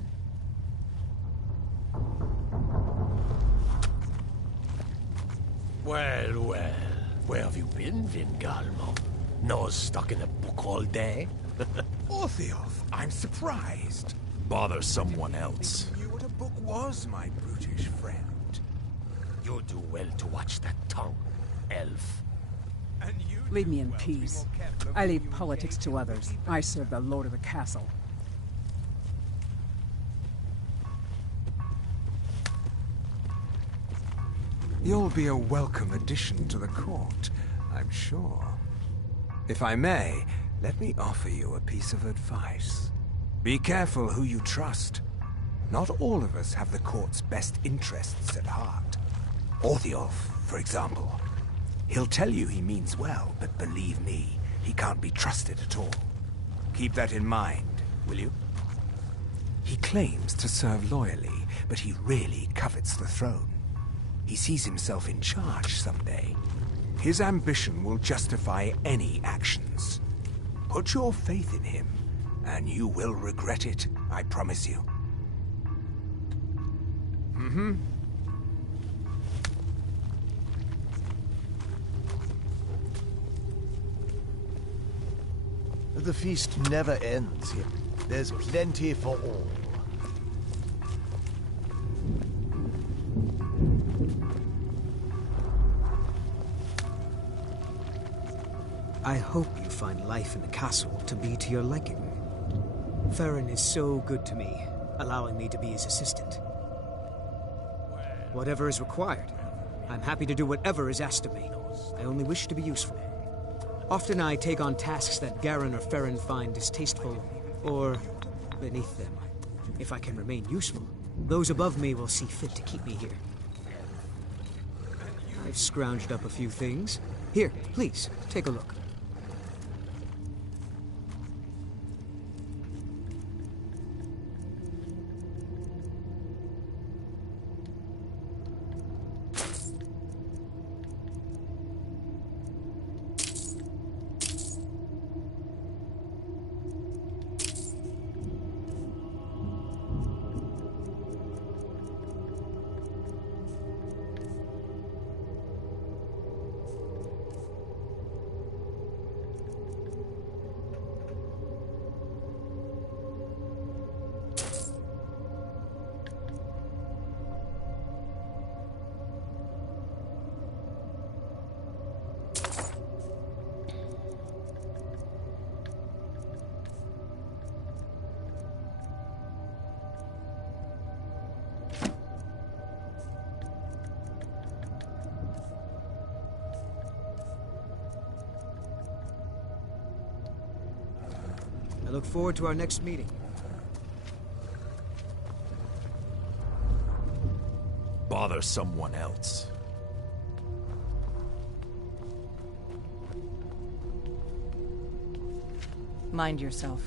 Well, well. Where have you been, Vingalmo? Nose stuck in a book all day? Orthiof, I'm surprised. Bother someone else. You knew what a book was, my brutish friend. You do well to watch that tongue, elf. Leave me in peace. I leave politics to others. I serve the lord of the castle. You'll be a welcome addition to the court, I'm sure. If I may, let me offer you a piece of advice. Be careful who you trust. Not all of us have the court's best interests at heart. Orthiof, for example. He'll tell you he means well, but believe me, he can't be trusted at all. Keep that in mind, will you? He claims to serve loyally, but he really covets the throne. He sees himself in charge someday. His ambition will justify any actions. Put your faith in him, and you will regret it, I promise you. Mm-hmm. The feast never ends here. There's plenty for all. I hope you find life in the castle to be to your liking. Farron is so good to me, allowing me to be his assistant. Whatever is required, I'm happy to do whatever is asked of me. I only wish to be useful. Often I take on tasks that Garen or Farron find distasteful or beneath them. If I can remain useful, those above me will see fit to keep me here. I've scrounged up a few things. Here, please, take a look. I look forward to our next meeting. Bother someone else. Mind yourself.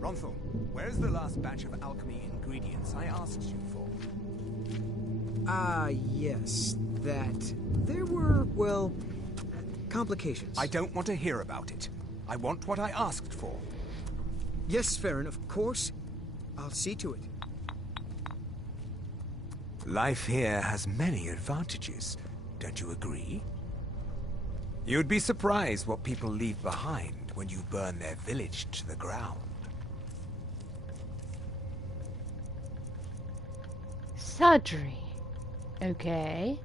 Ronthal, where's the last batch of alchemy ingredients I asked you for? Ah, yes, that. There were, well, complications. I don't want to hear about it. I want what I asked for. Yes, Farron, of course. I'll see to it. Life here has many advantages, don't you agree? You'd be surprised what people leave behind when you burn their village to the ground. Surgery. Okay.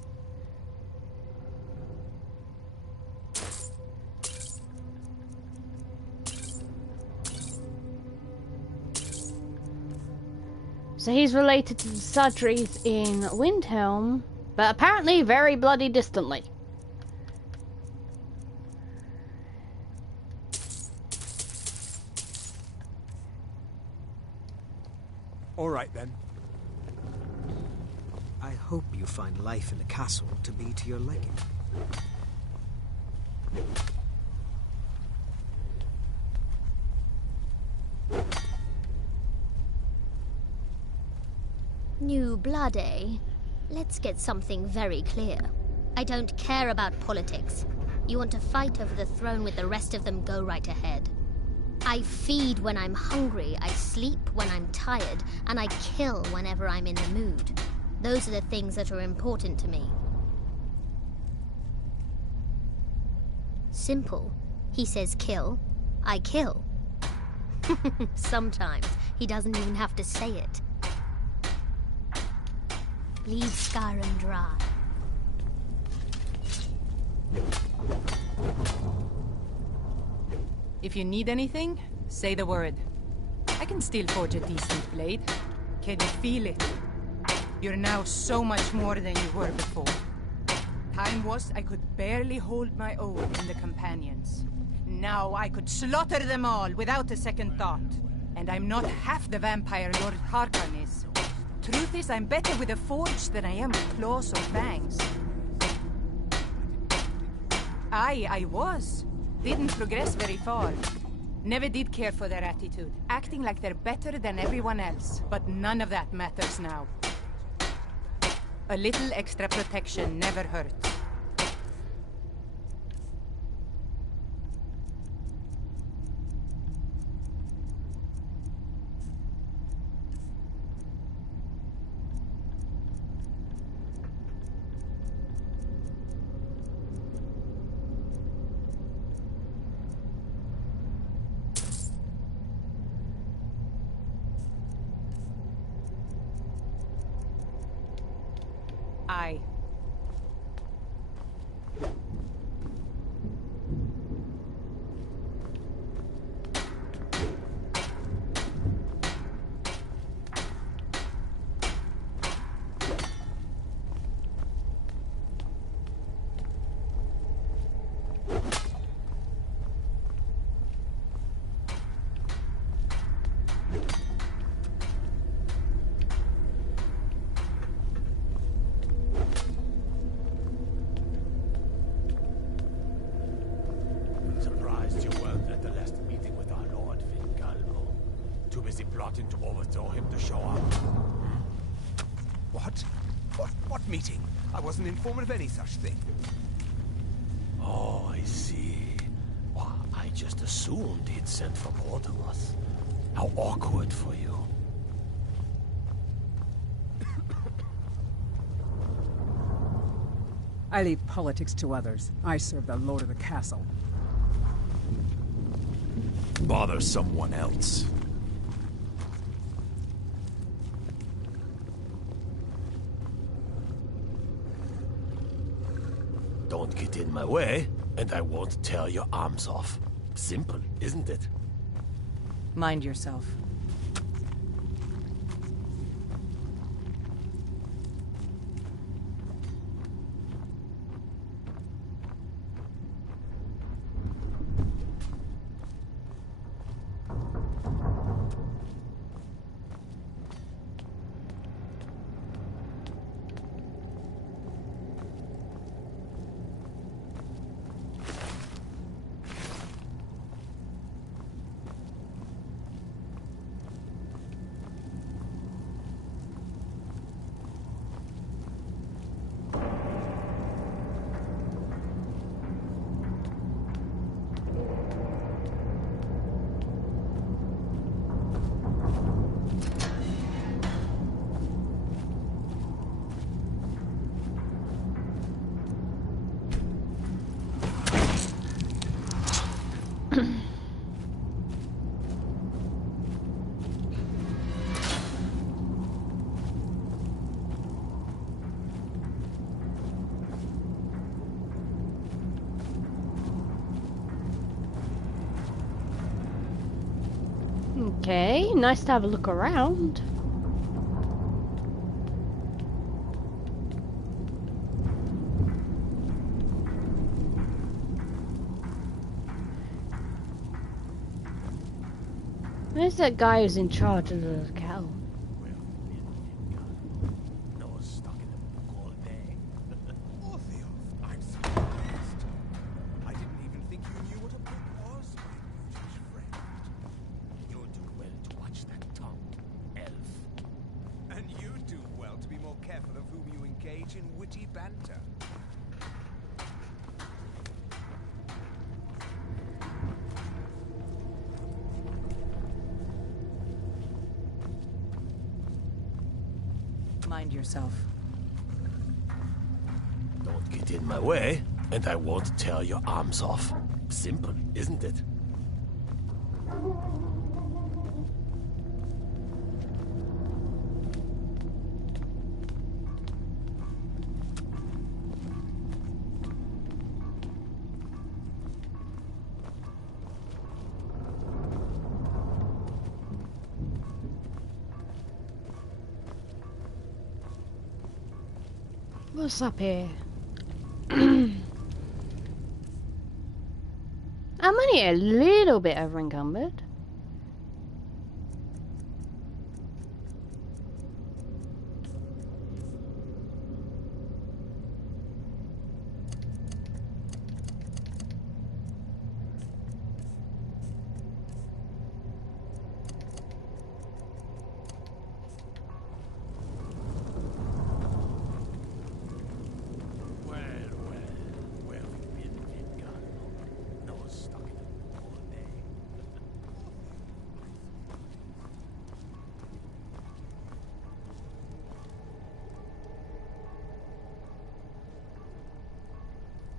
So he's related to the Sudreys in Windhelm, but apparently very bloody distantly. All right, then. I hope you find life in the castle to be to your liking. New blood, eh? Let's get something very clear. I don't care about politics. You want to fight over the throne with the rest of them, go right ahead. I feed when I'm hungry, I sleep when I'm tired, and I kill whenever I'm in the mood. Those are the things that are important to me. Simple. He says kill, I kill. Sometimes he doesn't even have to say it. Leave Skyrim dry. If you need anything, say the word. I can still forge a decent blade. Can you feel it? You're now so much more than you were before. Time was I could barely hold my own in the companions. Now I could slaughter them all without a second thought. And I'm not half the vampire Lord Harkon is. Truth is, I'm better with a forge than I am with claws or fangs. I was. Didn't progress very far. Never did care for their attitude, acting like they're better than everyone else. But none of that matters now. A little extra protection never hurts. Aye. Surprised you weren't at the last meeting with our Lord Fingalmo. Too busy plotting to overthrow him to show up. What? What meeting? I wasn't informed of any such thing. Oh, I see. Well, I just assumed he'd sent for Mortimus. How awkward for you. I leave politics to others. I serve the lord of the castle. Bother someone else. Don't get in my way, and I won't tear your arms off. Simple, isn't it? Mind yourself. Okay, nice to have a look around. Where's that guy who's in charge of the cow? Mind yourself. Don't get in my way, and I won't tear your arms off. Simple, isn't it? What's up here? I'm only a little bit over encumbered.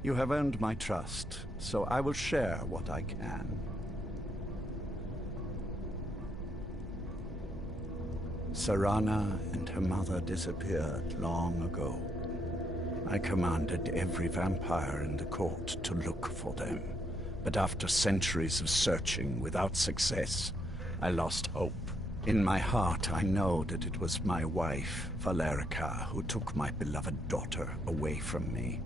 You have earned my trust, so I will share what I can. Serana and her mother disappeared long ago. I commanded every vampire in the court to look for them, but after centuries of searching without success, I lost hope. In my heart, I know that it was my wife, Valerica, who took my beloved daughter away from me.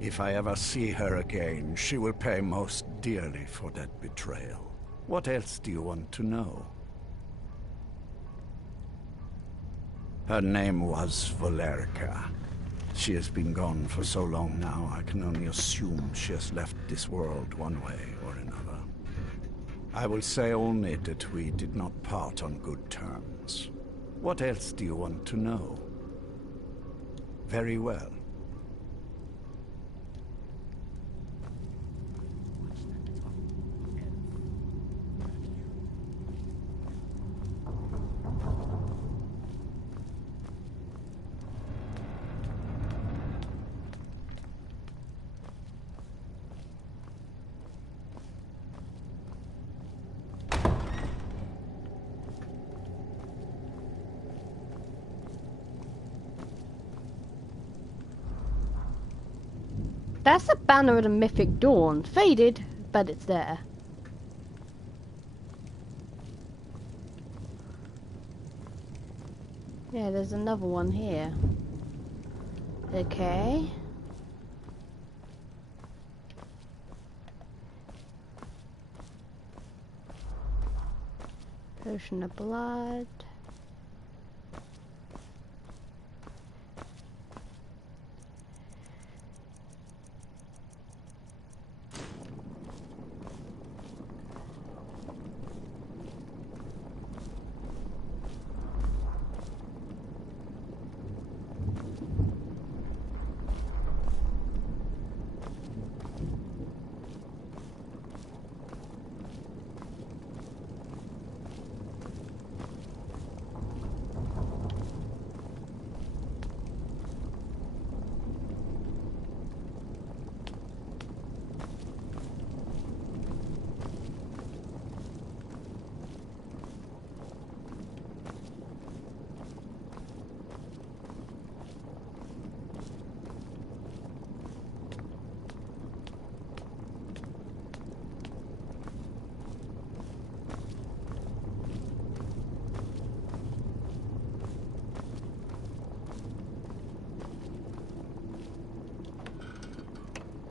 If I ever see her again, she will pay most dearly for that betrayal. What else do you want to know? Her name was Valerica. She has been gone for so long now, I can only assume she has left this world one way or another. I will say only that we did not part on good terms. What else do you want to know? Very well. That's the banner of the Mythic Dawn. Faded, but it's there. Yeah, there's another one here. Okay. Potion of blood.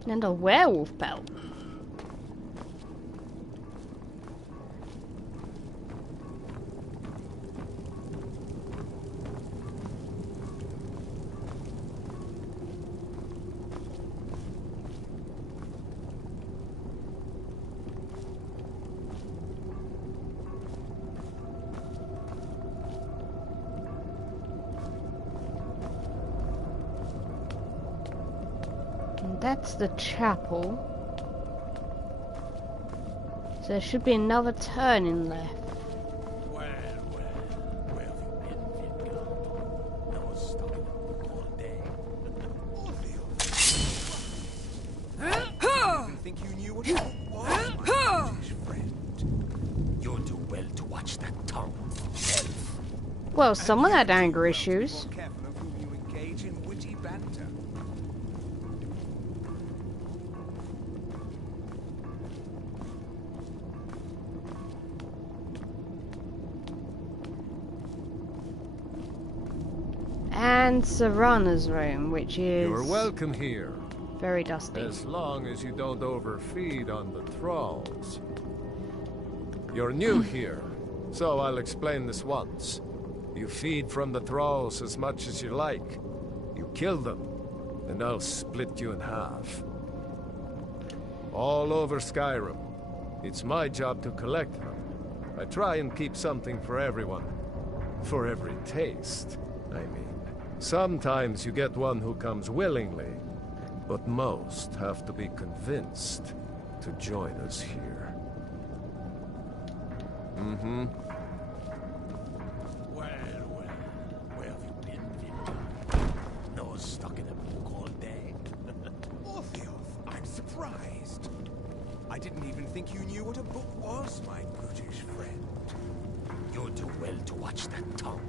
And a werewolf belt. That's the chapel. So there should be another turning left. Where have you been, Vingar? No stopping all day. You think you knew what you was, my British friend? You'll do well to watch that tongue, elf. Well, someone had anger issues. Be careful of whom you engage in witty banter. and Serana's room, which is... You're welcome here. Very dusty. As long as you don't overfeed on the thralls. You're new here, so I'll explain this once. You feed from the thralls as much as you like. You kill them, and I'll split you in half. All over Skyrim. It's my job to collect them. I try and keep something for everyone. For every taste, I mean. Sometimes you get one who comes willingly, but most have to be convinced to join us here. Mm-hmm. Well, where have you been, Victor? Nose stuck in a book all day? Orthioth, I'm surprised. I didn't even think you knew what a book was, my goodish friend. You do well to watch that tongue,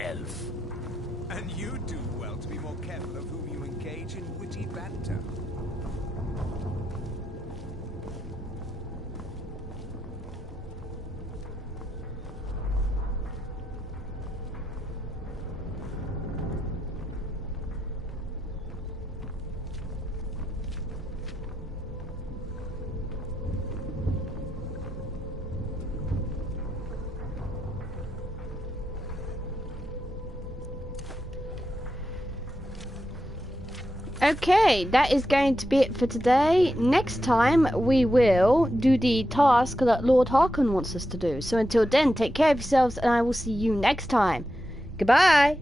elf. And you do well to be more careful of whom you engage in witty banter. Okay, that is going to be it for today. Next time we will do the task that Lord Harkon wants us to do. So until then, take care of yourselves and I will see you next time. Goodbye!